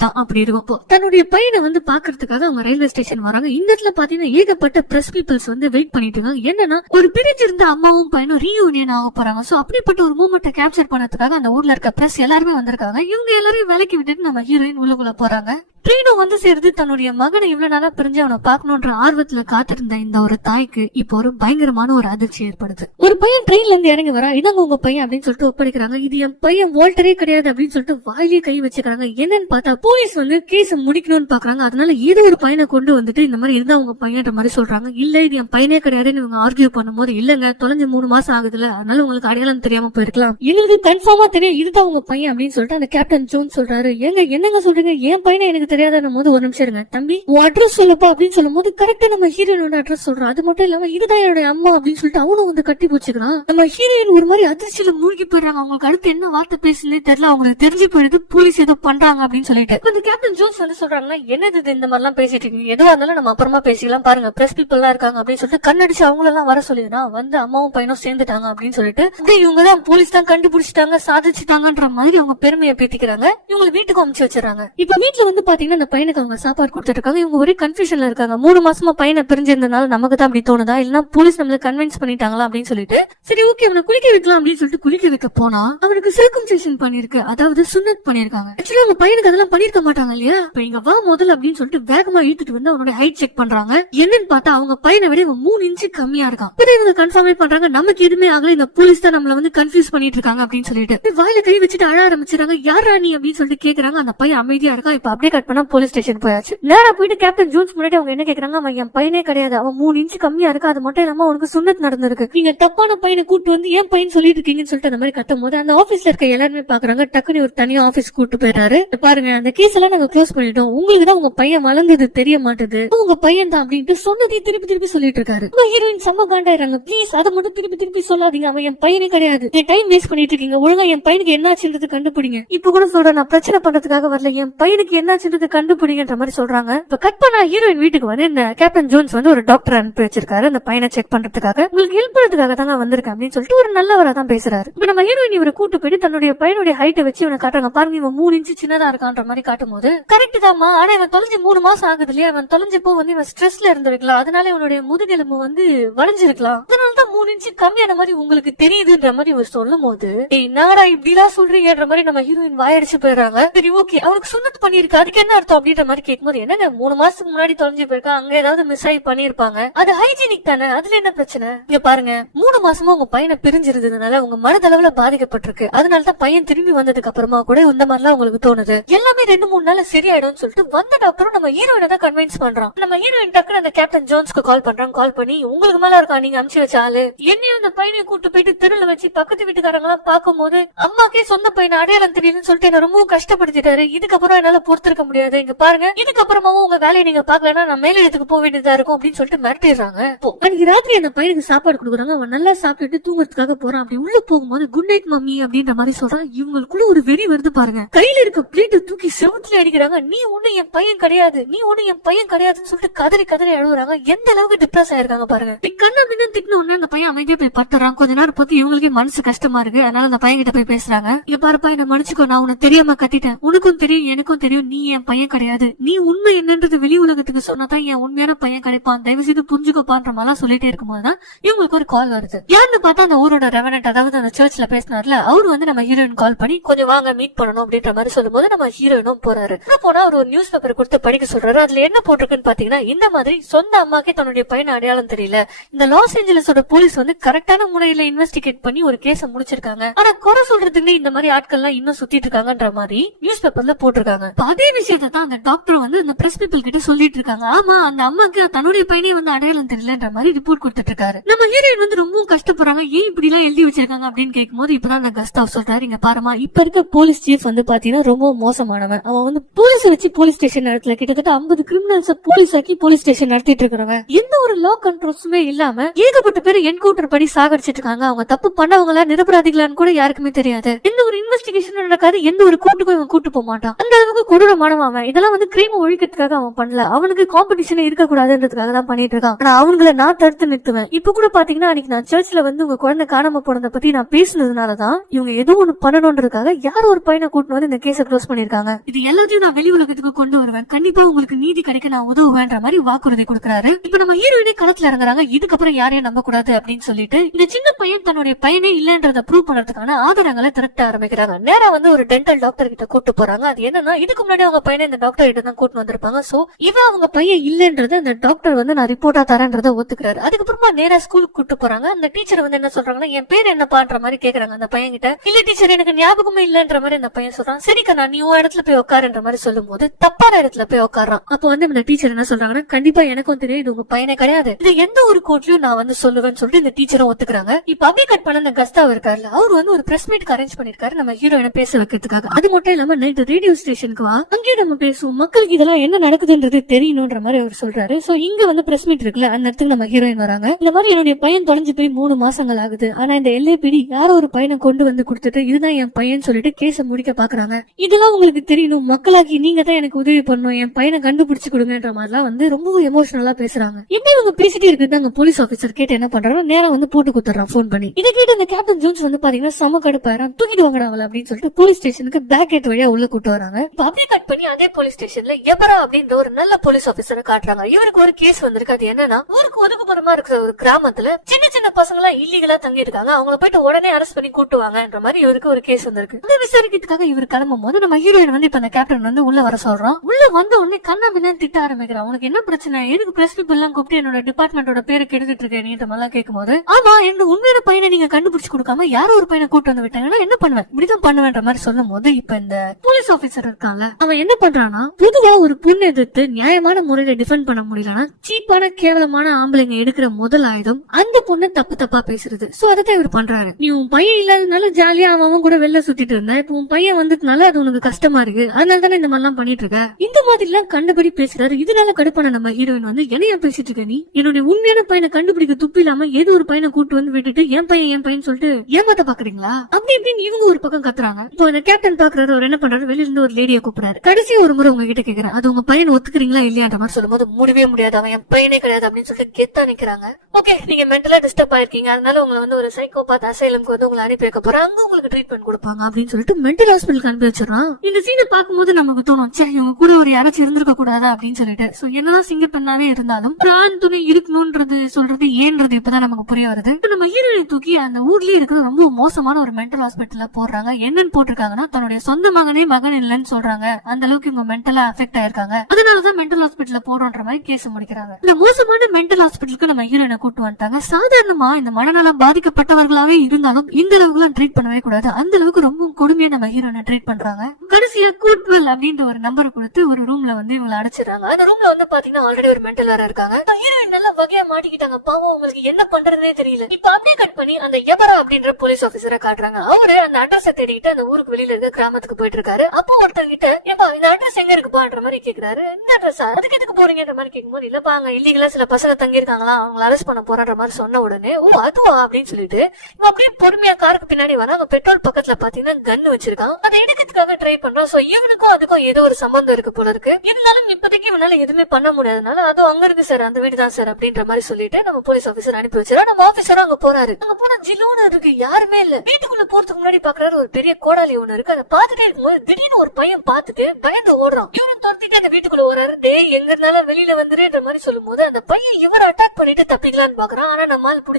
தான் அப்படி இருக்கும். தன்னுடைய பையனை வந்து பாக்குறதுக்காக அவங்க ரயில்வே ஸ்டேஷன் வராங்க. இந்த இடத்துல பாத்தீங்கன்னா ஏகப்பட்ட பிரஸ் பீப்பிள்ஸ் வந்து வெயிட் பண்ணிட்டு இருக்காங்க. என்னன்னா ஒரு பிரிஞ்சிருந்த அம்மாவும் பையனும் ரீயூனியன் ஆக போறாங்க. சோ அப்படிப்பட்ட ஒரு மூமெண்ட்டை கேப்சர் பண்ணதுக்காக அந்த ஊர்ல இருக்க பிரஸ் எல்லாருமே வந்திருக்காங்க. இவங்க எல்லாரையும் வேலைக்கு விட்டுட்டு நம்ம ஹீரோயின் உள்ளுக்குள்ள போறாங்க. ட்ரெயினோ வந்து சேர்ந்து தன்னுடைய மகனை இவ்வளவு நாளா பிரிஞ்சு அவனை பாக்கணும்ன்ற ஆர்வத்துல காத்திருந்த இந்த ஒரு தாய்க்கு இப்போ ஒரு பயங்கரமான ஒரு அதிர்ச்சி ஏற்படுது. ஒரு பையன் ட்ரெயின்ல இருந்து இறங்கி வரா, இதாங்க உங்க பையன் அப்படின்னு சொல்லிட்டு ஒப்படைக்கிறாங்க. இது என் பையன் வால்டரே கிடையாது அப்படின்னு சொல்லிட்டு வாயிலே கை வச்சுக்கிறாங்க. என்னன்னு பார்த்தா போலீஸ் வந்து கேஸ் முடிக்கணும்னு பாக்குறாங்க. அதனால ஏதோ ஒரு பையனை கொண்டு வந்துட்டு இந்த மாதிரி இருந்தா உங்க பையன்ற மாதிரி சொல்றாங்க. இல்ல இது என் பையனே கிடையாதுன்னு இவங்க ஆர்கியூ பண்ணும்போது, இல்லங்க தொலைஞ்சு 3 மாசம் ஆகுதுல, அதனால உங்களுக்கு அடையாளம் தெரியாம போயிருக்கலாம், எங்களுக்கு கன்ஃபார்மா தெரியும் இதுதான் உங்க பையன் அப்படின்னு சொல்லிட்டு அந்த கேப்டன் ஜோன்ஸ் சொல்றாரு. என்னங்க சொல்றீங்க, என் பையனை எனக்கு தெரியாத போது, ஒரு நிமிஷம் இருங்க தம்பி, உன் அட்ரஸ் சொல்லப்பா அப்படின்னு சொல்லும் போது கரெக்டா நம்ம ஹீரோயினோட அட்ரஸ் சொல்றோம். அது மட்டும் இல்லாம இதுதான் என்னுடைய அம்மா அப்படின்னு சொல்லிட்டு அவனும் வந்து கட்டி போச்சுக்கிறான். நம்ம ஹீரோயின் ஒரு மாதிரி அதிர்ச்சியில மூழ்கி போயிடுறாங்க. அவங்களுக்கு அடுத்து என்ன வார்த்தை பேசுனே தெரியல. அவங்களுக்கு தெரிஞ்சு போயிடுது போலீஸ் ஏதோ பண்றாங்க அப்படின்னு சொல்லிட்டு இந்த கேப்டன் ஜோன்ஸ் வந்து சொல்றாங்கன்னா, என்னது இந்த மாதிரி எல்லாம் பேசிட்டு இருக்கீங்க, எதுவா இருந்தாலும் நம்ம அப்புறமா பேசிக்கலாம், பாருங்க பிரஸ் பீப்பிள் எல்லாம் இருக்காங்க அப்படின்னு சொல்லிட்டு கண்ணடிச்சு அவங்கள எல்லாம் வர சொல்லிடுறான். வந்து அம்மாவும் பையனும் சேர்ந்துட்டாங்க அப்படின்னு சொல்லிட்டு இவங்க தான் போலீஸ் தான் கண்டுபிடிச்சிட்டாங்க, சாதிச்சுட்டாங்கன்ற மாதிரி அவங்க பெருமையை பேத்திக்கிறாங்க. இவங்க வீட்டுக்கு அனுப்பிச்சு வச்சிடறாங்க. இப்ப வீட்டுல வந்து பாத்தீங்கன்னா அந்த பையனுக்கு அவங்க சாப்பாடு கொடுத்துட்டு இருக்காங்க. இவங்க ஒரே கன்ஃபியூஷன்ல இருக்காங்க. 3 மாசமா பையனை பிரிஞ்சிருந்தனால நமக்கு தான் அப்படி தோணுதா, இல்லன்னா போலீஸ் நம்மள கன்வின்ஸ் பண்ணிட்டாங்களா அப்படின்னு சொல்லிட்டு, சரி ஓகே அவனை குளிக்க வைக்கலாம் அப்படின்னு சொல்லிட்டு குளிக்க வைக்க போனா அவனுக்கு சர்க்கம்சேஷன் பண்ணிருக்கு, அதாவது சுன்னத் பண்ணிருக்காங்க. ஆக்சுவலா அவங்க பையனுக்கு அதெல்லாம் பண்ணிருக்க மாட்டாங்க இல்லையா. இப்ப இங்க வா முதல்ல அப்படின்னு சொல்லிட்டு வேகமா இழுத்துட்டு வந்து அவனோட ஹைட் செக் பண்றாங்க. என்னன்னு பார்த்தா அவங்க பையனை விட 3 இன்ச்சு கம்மியா இருக்கான். இவங்க கன்ஃபார்மே பண்றாங்க, நமக்கு எதுவுமே ஆகல, இந்த போலீஸ் தான் நம்மள வந்து கன்ஃபியூஸ் பண்ணிட்டு இருக்காங்க அப்படின்னு சொல்லிட்டு வாயில கை வச்சுட்டு அழ ஆரம்பிச்சிருக்காங்க. யாரா நீ அப்படின்னு சொல்லிட்டு கேக்குறாங்க. அந்த பையன் அமைதியா இருக்கான். இப்ப அப்படியே கட் பண்ணா போலீஸ் ஸ்டேஷன் போயாச்சு. நேரா போயிட்டு கேப்டன் ஜோன்ஸ் முன்னாடி அவங்க என்ன கேக்குறாங்க, அவன் என் பையனே கிடையாது, அவன் 3 இன்ச்சு கம்மியா இருக்கா, அது மட்டும் இல்லாம அவனுக்கு சுன்னத் நடந்திருக்கு, நீங்க தப்பான பையனை கூட்டு வந்து ஏன் பையன் சொல்லிட்டு இருக்கீங்கன்னு சொல்லிட்டு அந்த மாதிரி கட்டும் போது அந்த ஆபீஸ்ல இருக்க எல்லாருமே பாக்குறாங்க. டக்குனு ஒரு தனியா ஆபீஸ் கூட்டு போயிட்டாரு. பாருங்க அந்த கேஸ் எல்லாம் நாங்க க்ளோஸ் பண்ணிட்டோம், உங்களுக்கு தான் உங்க பையன் வளர்ந்தது தெரிய மாட்டேது, உங்க பையன் தான் அப்படின்ட்டு சொன்னதையும் திருப்பி சொல்லிட்டு இருக்காரு. ஹீரோயின் செம்ம காண்டாயிராங்க. ப்ளீஸ் அதை மட்டும் திருப்பி சொல்லாதீங்க, அவன் என் பையனே கிடையாது, என் டைம் வேஸ்ட் பண்ணிட்டு இருக்கீங்க, ஒழுங்கா என் பையனுக்கு என்னாச்சுன்றது கண்டுபிடிங்க. இப்ப கூட சொல்றேன், நான் பிரச்சனை பண்றதுக்காக வரல, என் பையனுக்கு என்னாச்சுன்றது கண்டுபிடிங்கன்ற மாதிரி சொல்றாங்க. இப்ப கட் பண்ணா ஹீரோயின் வீட்டுக்கு வந்து இந்த கேப்டன் ஜோன்ஸ் வந்து ஒரு டாக்டர் அனுப்பி வச்சிருக்காரு அந்த பையனை செக் பண்றதுக்காக, உங்களுக்கு ஹெல்ப் பண்றதுக்காக தான் வந்திருக்கேன் அப்படின்னு சொல்லிட்டு ஒரு நல்லவரா தான் பேசுறாரு. இப்ப நம்ம ஹீரோயின் இவரை கூட்டு போயிட்டு தன்னுடைய பையனுடைய ஹைட்டை வச்சு இவனை காட்டுறாங்க. பாருங்க இவன் 3 இன்ச்சு சின்னதா இருக்கான்ற மாதிரி காட்டும் போது, கரெக்ட் தாமா, ஆனா இவன் தொலைஞ்சு 3 மாசம் ஆகுது இல்லையா, அவன் தொலைஞ்சப்போ வந்து இவன் ஸ்ட்ரெஸ்ல இருந்திருக்கலாம், அதனால இவனுடைய முதுகெலும்பு வந்து வளைஞ்சிருக்கலாம், அதனாலதான் 3 இன்ச்சு கம்மியான மாதிரி உங்களுக்கு தெரியுதுன்ற மாதிரி இவர் சொல்லும் போது, என்னடா இப்படிலாம் சொல்றீங்கன்ற மாதிரி நம்ம ஹீரோயின் வாயடிச்சு போயிடுறாங்க. சரி ஓகே அவனுக்கு சுன்னத் பண்ணிருக்கு, அதுக்கு என்ன அர்த்தம் அப்படின்ற மாதிரி கேட்கும்போது, என்னங்க 3 மாசத்துக்கு முன்னாடி தொலைஞ்சு போயிருக்கா, அங்க ஏதாவது மிஸ் ஆகி பண்ணிருப்பாங்க, அது ஹைஜீனிக் தானே, அதுல என்ன பிரச்சனை, இங்க பாருங்க 3 மாசமா உங்க பையனை பிரிஞ்சிருந்ததுனால உங்க மனதளவுல பாதிக்கப்பட்டிருக்கு, அதனாலதான் பையன் திரும்பி வந்ததுக்கு அப்புறமா கூட இந்த மாதிரிலாம் உங்களுக்கு தோணுது, எல்லாமே 2-3 நாள் சரியாயிடும் சொல்லிட்டு வந்த டாக்டரும் நம்ம ஹீரோயினை தான் கன்வின்ஸ் பண்றான். நம்ம ஹீரோயின் டக்குனு அந்த கேப்டன் ஜோன்ஸ்க்கு கால் பண்றாங்க. கால் பண்ணி, உங்களுக்கு மேல இருக்கா நீங்க அனுப்பிச்சு வச்ச ஆளு, என்னையும் அந்த பையனை கூட்டு போயிட்டு தெருல வச்சு பக்கத்து வீட்டுக்காரங்க எல்லாம் பார்க்கும் போது அம்மாக்கே சொந்த பையனை அடையாளம் தெரியுதுன்னு சொல்லிட்டு என்ன ரொம்ப கஷ்டப்படுத்திட்டாரு, இதுக்கப்புறம் என்னால பொறுத்திருக்க முடியாது, இங்க பாருங்க இதுக்கப்புறமாவும் உங்க வேலையை நீங்க பாக்கலன்னா நான் மேலிடத்துக்கு போக வேண்டியதா இருக்கும் அப்படின்னு சொல்லிட்டு மிரட்டிடுறாங்க. அன்னைக்கு ராத்திரி அந்த பையனுக்கு சாப்பாடு கொடுக்குறாங்க. அவன் நல்லா சாப்பிட்டுட்டு தூங்குறதுக்காக போறான். அப்படி உள்ள போகும்போது குட் நைட் மம்மி அப்படின்ற மாதிரி சொல்றான். இவங்களுக்குள்ள ஒரு வெறி வருது பாருங்க. கையில இருக்க பிளேட்டை தூக்கி செவுத்துல அடிக்கிறாங்க. நீ ஒண்ணு என் பையன் கிடையாது, நீ ஒண்ணு என் பையன் கிடையாதுன்னு சொல்லிட்டு கதறி அழுகுறாங்க. எந்த அளவுக்கு டிப்ரெஸ் ஆயிருக்காங்க பாருங்க. கண்ணா பின்னு திட்டின உடனே அந்த பையன் அமைதியா போய் பட்டுறான். கொஞ்ச நேரம் பார்த்து இவங்களுக்கே மனசு கஷ்டமா இருக்கு. அதனால அந்த பையன் கிட்ட போய் பேசுறாங்க. இங்க பாருப்பா என்ன மன்னிச்சுக்கோ, நான் உனக்கு தெரியாம கத்திட்டேன், உனக்கும் தெரியும் எனக்கும் தெரியும் நீ என் பையன் கிடையாது, கிடையாது, நீ உண்மை என்னன்றது வெளி உலகத்துக்கு சொன்னதான் என் உண்மையான பையன் கிடைப்பான், தயவு செய்து புரிஞ்சுக்கப்பான்ற மாதிரிலாம் சொல்லிட்டே இருக்கும்போதுதான் இவங்களுக்கு ஒரு கால் வருது. யாருன்னு பார்த்தா அந்த ஊரோட ரெவனன்ட், அதாவது அந்த சர்ச்ல பேசினார்ல, அவரு வந்து நம்ம ஹீரோயின் கால் பண்ணி கொஞ்சம் வாங்க மீட் பண்ணணும் அப்படின்ற மாதிரி சொல்லும்போது நம்ம ஹீரோயினும் போறாரு. போனா அவர் ஒரு நியூஸ் பேப்பர் கொடுத்து படிக்க சொல்றாரு. அதுல என்ன போட்டிருக்குன்னு பாத்தீங்கன்னா, இந்த மாதிரி சொந்த அம்மாக்கே தன்னுடைய பையனை அடையாளம் தெரியல, இந்த லாஸ் ஏஞ்சலஸோட போலீஸ் வந்து கரெக்டான முறையில இன்வெஸ்டிகேட் பண்ணி ஒரு கேஸ முடிச்சிருக்காங்க, ஆனா குறை சொல்றதுக்கு இந்த மாதிரி ஆட்கள் எல்லாம் இன்னும் சுத்திட்டு இருக்காங்கன்ற மாதிரி நியூஸ் பேப்பர்ல போட்டிருக்காங்க. அதே விஷயத்தை தான் அந்த டாக்டர் வந்து அந்த பிரஸ் பீப்பிள் கிட்ட சொல்லிட்டு இருக்காங்க. ஆமா, அந்த அம்மாக்கு தன்னுடைய பையனே வந்து அடையாளம் தெரியலன்ற மாதிரி ரிப்போர்ட் கொடுத்துட்டு இருக்காரு. நம்ம ஹீரோயின் வந்து ரொம்பவும் கஷ்டப்படுறாங்க. ஏன் இப்படி எல்லாம் எழுதி வச்சிருக்காங்க அப்படின்னு கேட்கும்போது இப்பதான் அந்த கஸ்தாவ் சொல்றாரு, இங்க பாருமா, இப்ப இருக்க போலீஸ் சீஃப் வந்து பாத்தீங்கன்னா ரொம்ப மோசமானவன். அவன் வந்து போலீஸ் வச்சு போலீஸ் ஸ்டேஷன் நடத்தல, கிட்டத்தட்ட 50 கிரிமினல்ஸ் போலீஸ் ஆக்கி போலீஸ் ஸ்டேஷன் நடத்திட்டு இருக்காங்க. எந்த ஒரு லா கண்ட்ரோல்ஸுமே இல்லாம ஏகப்பட்ட பேர் என்கவுண்டர் படி சாகடிச்சிட்டு இருக்காங்க. அவங்க தப்பு பண்ணவங்களா நிரபராதிகளான்னு கூட யாருக்குமே தெரியாது. எந்த ஒரு இன்வெஸ்டிகேஷன் நடக்காது, எந்த ஒரு கோர்ட்டுக்கும் இவன் கூட்டு போக மாட்டான். அந்த அளவுக்கு கொடூரமானவன் அவன். இதெல்லாம் வந்து கிரைம் ஒழிக்கிறதுக்காக அவன் பண்ணல, அவனுக்கு காம்படிஷன் இருக்க கூடாதுன்றதுக்காக தான் பண்ணிட்டு இருக்கான். ஆனா அவங்கள நான் தடுத்து நிறுத்துவேன். இப்ப கூட பாத்தீங்கன்னா அன்னைக்கு நான் சர்ச்ல வந்து உங்க குழந்தை காணாம போனதை பத்தி நான் பேசினதுனாலதான் இவங்க ஏதோ ஒண்ணு பண்ணணும்ன்றதுக்காக யாரோ ஒரு பையனை கூட்டு வந்து இந்த கேஸ க்ளோஸ் பண்ணிருக்காங்க. இது எல்லாத்தையும் நான் வெளி உலகத்துக்கு கொண்டு வருவேன், கண்டிப்பா உங்களுக்கு நீதி கிடைக்க நான் உதவுவேன்ற மாதிரி வாக்குறுதி கொடுக்கறாரு. இப்ப நம்ம ஹீரோயினே களத்துல இறங்குறாங்க. இதுக்கப்புறம் யாரையும் நம்ப கூடாது அப்படின்னு சொல்லிட்டு இந்த சின்ன பையன் தன்னுடைய பையனே இல்லன்றத ப்ரூவ் பண்றதுக்கான ஆதாரங்களை திரட்ட ஆரம்பிக்கிறாங்க. நேரா வந்து ஒரு டென்டல் டாக்டர் கிட்ட கூட்டு போறாங்க. அது என்னன்னா, இதுக்கு முன்னாடி அவங்க பையனை இந்த டாக்டர் கிட்ட தான் கூட்டு வந்திருப்பாங்க. சோ இவன் அவங்க பையன் இல்லன்றது அந்த டாக்டர் வந்து நான் ரிப்போர்ட்டா தரேன்றத ஒத்துக்கிறாரு. அதுக்கப்புறமா நேரா ஸ்கூலுக்கு கூட்டு போறாங்க. அந்த டீச்சர் வந்து என்ன சொல்றாங்கன்னா, என் பேர் என்னப்பான்ற மாதிரி கேக்குறாங்க அந்த பையன் கிட்ட. இல்ல டீச்சர், எனக்கு ஞாபகமே இல்லன்ற மாதிரி அந்த பையன் சொல்றான். சரிக்கா, நான் நீ உன் இடத்துல போய் உட்காருன்ற மாதிரி சொல்லும் போது தப்பான இடத்துல போய் உட்காரான். அப்போ வந்து இந்த டீச்சர் என்ன சொல்றாங்கன்னா, கண்டிப்பா எனக்கும் தெரியும் இது உங்க பையனே கிடையாது, இது எந்த ஒரு கோர்ட்லயும் நான் வந்து சொல்லுவேன்னு சொல்லிட்டு இந்த டீச்சரும் ஒத்துக்கிறாங்க. இப்ப அப்படியே கட் பண்ண அந்த கஸ்தாவ் இருக்காருல்ல, அவர் வந்து ஒரு பிரஸ் மீட் அரேஞ்ச் பண்ணிருக்காரு நம்ம ஹீரோயினை பேச வைக்கிறதுக்காக. அது மட்டும் இல்லாம நைட் ரேடியோ ஸ்டேஷனுக்கு வா, அங்கேயும் நம்ம பேசுவோம், மக்களுக்கு இதெல்லாம் என்ன நடக்குதுன்றது தெரியணும்ன்ற மாதிரி அவர் சொல்றாரு. சோ இங்க வந்து பிரஸ் மீட் இருக்குல்ல, அந்த இடத்துக்கு நம்ம ஹீரோயின் வராங்க. இந்த மாதிரி என்னுடைய பையன் தொலைஞ்சு போய் 3 மாசங்கள் ஆகுது, ஆனா இந்த LAPD யாரோ ஒரு பையனை கொண்டு வந்து கொடுத்துட்டு இதுதான் என் பையன் சொல்லிட்டு கேஸ முடிக்க பாக்குறாங்க. இதெல்லாம் உங்களுக்கு தெரியணும், மக்களாக்கி நீங்க தான் எனக்கு உதவி பண்ணணும், என் பையனை கண்டுபிடிச்சு கொடுங்கன்ற மாதிரிலாம் வந்து ரொம்ப எமோஷனலா பேசுறாங்க. இப்படி இவங்க பேசிட்டே இருக்கிறது அங்க போலீஸ் ஆபீசர் கேட்டு என்ன பண்றாங்க, நேரா வந்து போட்டு குத்துறான் போன் பண்ணி. இதை கேட்டு அந்த கேப்டன் ஜோன்ஸ் வந்து பாத்தீங்கன்னா சம கடுப்பாயிரம், தூக்கிட்டு வாங்கறாங்களா அப்படின்னு சொல்லிட்டு போலீஸ் ஸ்டேஷனுக்கு பேக் கேட் வழியா உள்ள கூட்டு வராங்க. இப்ப அப்படியே கட் பண்ணி அதே போலீஸ் ஸ்டேஷன்ல எபரா அப்படின்ற ஒரு நல்ல போலீஸ் ஆபீசரை காட்டுறாங்க. இவருக்கு ஒரு கேஸ் வந்திருக்கு. அது என்னன்னா, ஊருக்கு ஒதுக்குப்புறமா இருக்கிற ஒரு கிராமத்துல சின்ன சின்ன பசங்க எல்லாம் இல்லீகலா தங்கி இருக்காங்க, அவங்கள போயிட்டு உடனே அரெஸ்ட் பண்ணி கூட்டுவாங்கன்ற மாதிரி இவருக்கு ஒரு கேஸ் வந்திருக்கு. இந்த விசாரிக்கிறதுக்காக இவர் கிளம்பும் போது நம்ம ஹீரோயின் வந்து இப்ப அந்த கேப்டன் வந்து உள்ள வர சொல்றான். உள்ள வந்த உடனே கண்ணா பின்னான்னு திட்ட ஆரம்பிக்கிறான். உனக்கு என்ன பிரச்சனை, எதுக்கு பிரஸ் பீப்பிள் எல்லாம் கூப்பிட்டு என்னோட டிபார்ட்மெண்டோட பேரை கெடுத்துட்டு இருக்கேன் நீன்ற மாதிரி கேட்கும் போது, ஆமா, என்னோட உண்மையான பையனை நீங்க கண்டுபிடிச்சு கொடுக்காம யாரோ ஒரு பையனை கூட்டு வந்து விட்டாங்கன்னா என்ன பண்ணுவேன், இப்படிதான் பண்ணுவேன்ற மாதிரி சொல்லும் போது இப்ப இந்த போலீஸ் ஆபீசர் இருக்கான்ல, அவன் என்ன பண்றானா, பொதுவா ஒரு பொண்ணு எதிர்த்து நியாயமான முறையில டிஃபெண்ட் பண்ண முடியலன்னா சீப்பான கேவலமான ஆம்பளைங்க எடுக்கிற முதல் ஆயுதம் அந்த பொண்ணு தப்பா பேசுறது. சோ அதான் இவர் பண்றாரு. நீ உன் பையன் இல்லாதனால ஜாலியா அவன் கூட வெளில சுத்திட்டு இருந்தா, இப்ப உன் பையன் வந்ததுனால அது உனக்கு கஷ்டமா இருக்கு, அதனால தானே இந்த மாதிரி எல்லாம் பண்ணிட்டு இருக்க, இந்த மாதிரி எல்லாம் கண்டபடி பேசுறாரு. இதனால கடுப்பான நம்ம ஹீரோயின் வந்து என்னையா பேசிட்டு இருக்க, நீ என்னுடைய உண்மையான பையனை கண்டுபிடிக்க துப்பு இல்லாம ஏதோ ஒரு பையனை கூட்டு வந்து விட்டுட்டு என் பையன் சொல்லிட்டு ஏமாத்த பாக்குறீங்களா அப்படி இப்படின்னு இவங்க ஒரு பக்கம் கத்துறாங்க. இப்போ அந்த கேப்டன் பாக்குறாரு, அவர் என்ன பண்றாரு, வெளியில இருந்து ஒரு லேடியை கூப்பிடுறாரு. கடைசி ஒரு முறை உங்ககிட்ட கேக்குறேன், அது உங்க பையனை ஒத்துக்கிறீங்களா இல்லையான்ற மாதிரி சொல்லும் போது, முடியவே முடியாது, அவன் என் பையனே கிடையாது அப்படின்னு சொல்லிட்டு கெத்தா நிக்கிறாங்க. ஓகே, நீங்க மென்டலா டிஸ்டர்ப் ஆயிருக்கீங்க, அதனால உங்களை வந்து ஒரு சைக்கோபாத் அசைலம்க்கு வந்து உங்களை அனுப்பி வைக்க போறாங்க, அங்க உங்களுக்கு ட்ரீட்மெண்ட் கொடுப்பாங்க அப்படின்னு சொல்லிட்டு மென்டல் ஹாஸ்பிட்டலுக்கு அனுப்பி வச்சிடறான். இந்த சீனை பார்க்கும்போது நமக்கு தோணும், சே இவங்க கூட ஒரு யாராச்சும் இருந்திருக்க கூடாதா அப்படின்னு சொல்லிட்டு. சோ என்னதான் சிங்க பெண்ணாவே இருந்தாலும் பிரான் துணை இருக்கணும்ன்றது சொல்றது ஏன்றது இப்பதான் நமக்கு புரிய வருது. நம்ம ஹீரோயினை தூக்கி அந்த ஊர்லயே இருக்கிற ரொம்ப மோசமான ஒரு மென்டல் ஹாஸ்பிட்டல்ல போடுறாங்க. என்னன்னு போட்டிருக்காங்கன்னா, தன்னுடைய சொந்த மகனே மகன் இல்லன்னு சொல்றாங்க, அந்த அளவுக்கு இவங்க மென்டலா அஃபெக்ட் ஆயிருக்காங்க, அதனாலதான் மென்டல் ஹாஸ்பிட்டல்ல போடுற மாதிரி கேஸ் முடிக்கிறாங்க. இந்த மோசமான மென்டல் ஹாஸ்பிட்டலுக்கு நம்ம ஹீரோயினை கூட்டு வந்துட்டாங்க. சாதாரணமா இந்த மனநலம் பாதிக்கப்பட்டவர்களாவே இருந்தாலும் இந்த அளவுக்கு எல்லாம் ட்ரீட் பண்ணவே கூடாது, அந்த அளவுக்கு ரொம்ப கொடுமையா நம்ம ஹீரோயினை ட்ரீட் பண்றாங்க. கடைசியா கூட்வெல் அப்படின்ற ஒரு நம்பர் கொடுத்து ஒரு ரூம்ல வந்து இவங்களை அடைச்சிடறாங்க. அந்த ரூம்ல வந்து பாத்தீங்கன்னா ஆல்ரெடி ஒரு மென்டல் வேற இருக்காங்க. ஹீரோயின் நல்லா வகையா மாட்டிக்கிட்டாங்க, பாவம் அவங்களுக்கு என்ன பண்றதுனே தெரியல. இப்ப அப்படியே கட் பண்ணி அந்த எபரா அப்படின்ற போலீஸ் ஆபீசரை காட்டுறாங்க. அவரு அந்த அட்ரஸ் தேடிட்டு அந்த ஊருக்கு வெளியில இருக்க கிராமத்துக்கு போயிட்டு இருக்காரு. அப்போ ஒருத்தர் கிட்ட, ஏப்பா இந்த அட்ரஸ் எங்க இருக்குப்பான்ற மாதிரி கேக்குறாரு. இந்த அட்ரஸா, அதுக்கு எதுக்கு போறீங்கன்ற மாதிரி கேட்கும்போது, இல்லப்பா அங்க இல்லீகலா சில பசங்க தங்கி இருக்காங்களா, அவங்களை அரெஸ்ட் பண்ண போறான்ற மாதிரி சொன்ன உடனே, ஓ அதுவா அப்படின்னு சொல்லிட்டு இவன் அப்படியே பொறுமையா காருக்கு பின்னாடி வர. அங்க பெட்ரோல் பக்கத்துல பாத்தீங்கன்னா கன் வச்சிருக்கான். அதை எடுக்கிறதுக்காக ட்ரை பண்றான். சோ இவனுக்கும் அதுக்கும் ஏதோ ஒரு சம்பந்தம் இருக்கு போல இருக்கு. இருந்தாலும் இப்போதைக்கு இவனால எதுவுமே பண்ண முடியாதனால, அதுவும் அங்க இருக்கு சார், அந்த வீடு தான் சார் அப்படின்ற மாதிரி சொல்லிட்டு நம்ம போலீஸ் ஆபீசர் அனுப்பி வச்சிடறோம். நம்ம ஆபீசரும் அங்க போறாரு. அங்க போனா ஜிலோன்னு இருக்கு, யாருமே இல்ல. வீட்டுக்குள்ள போறதுக்கு முன்னாடி பாக்குறாரு, ஒரு பெரிய கோடாலி ஒண்ணு இருக்கு. அதை பாத்துட்டே இருக்கும்போது திடீர்னு ஒரு பையன் பாத்துட்டு பயந்து ஓடுறான். இவனை துரத்திட்டு அந்த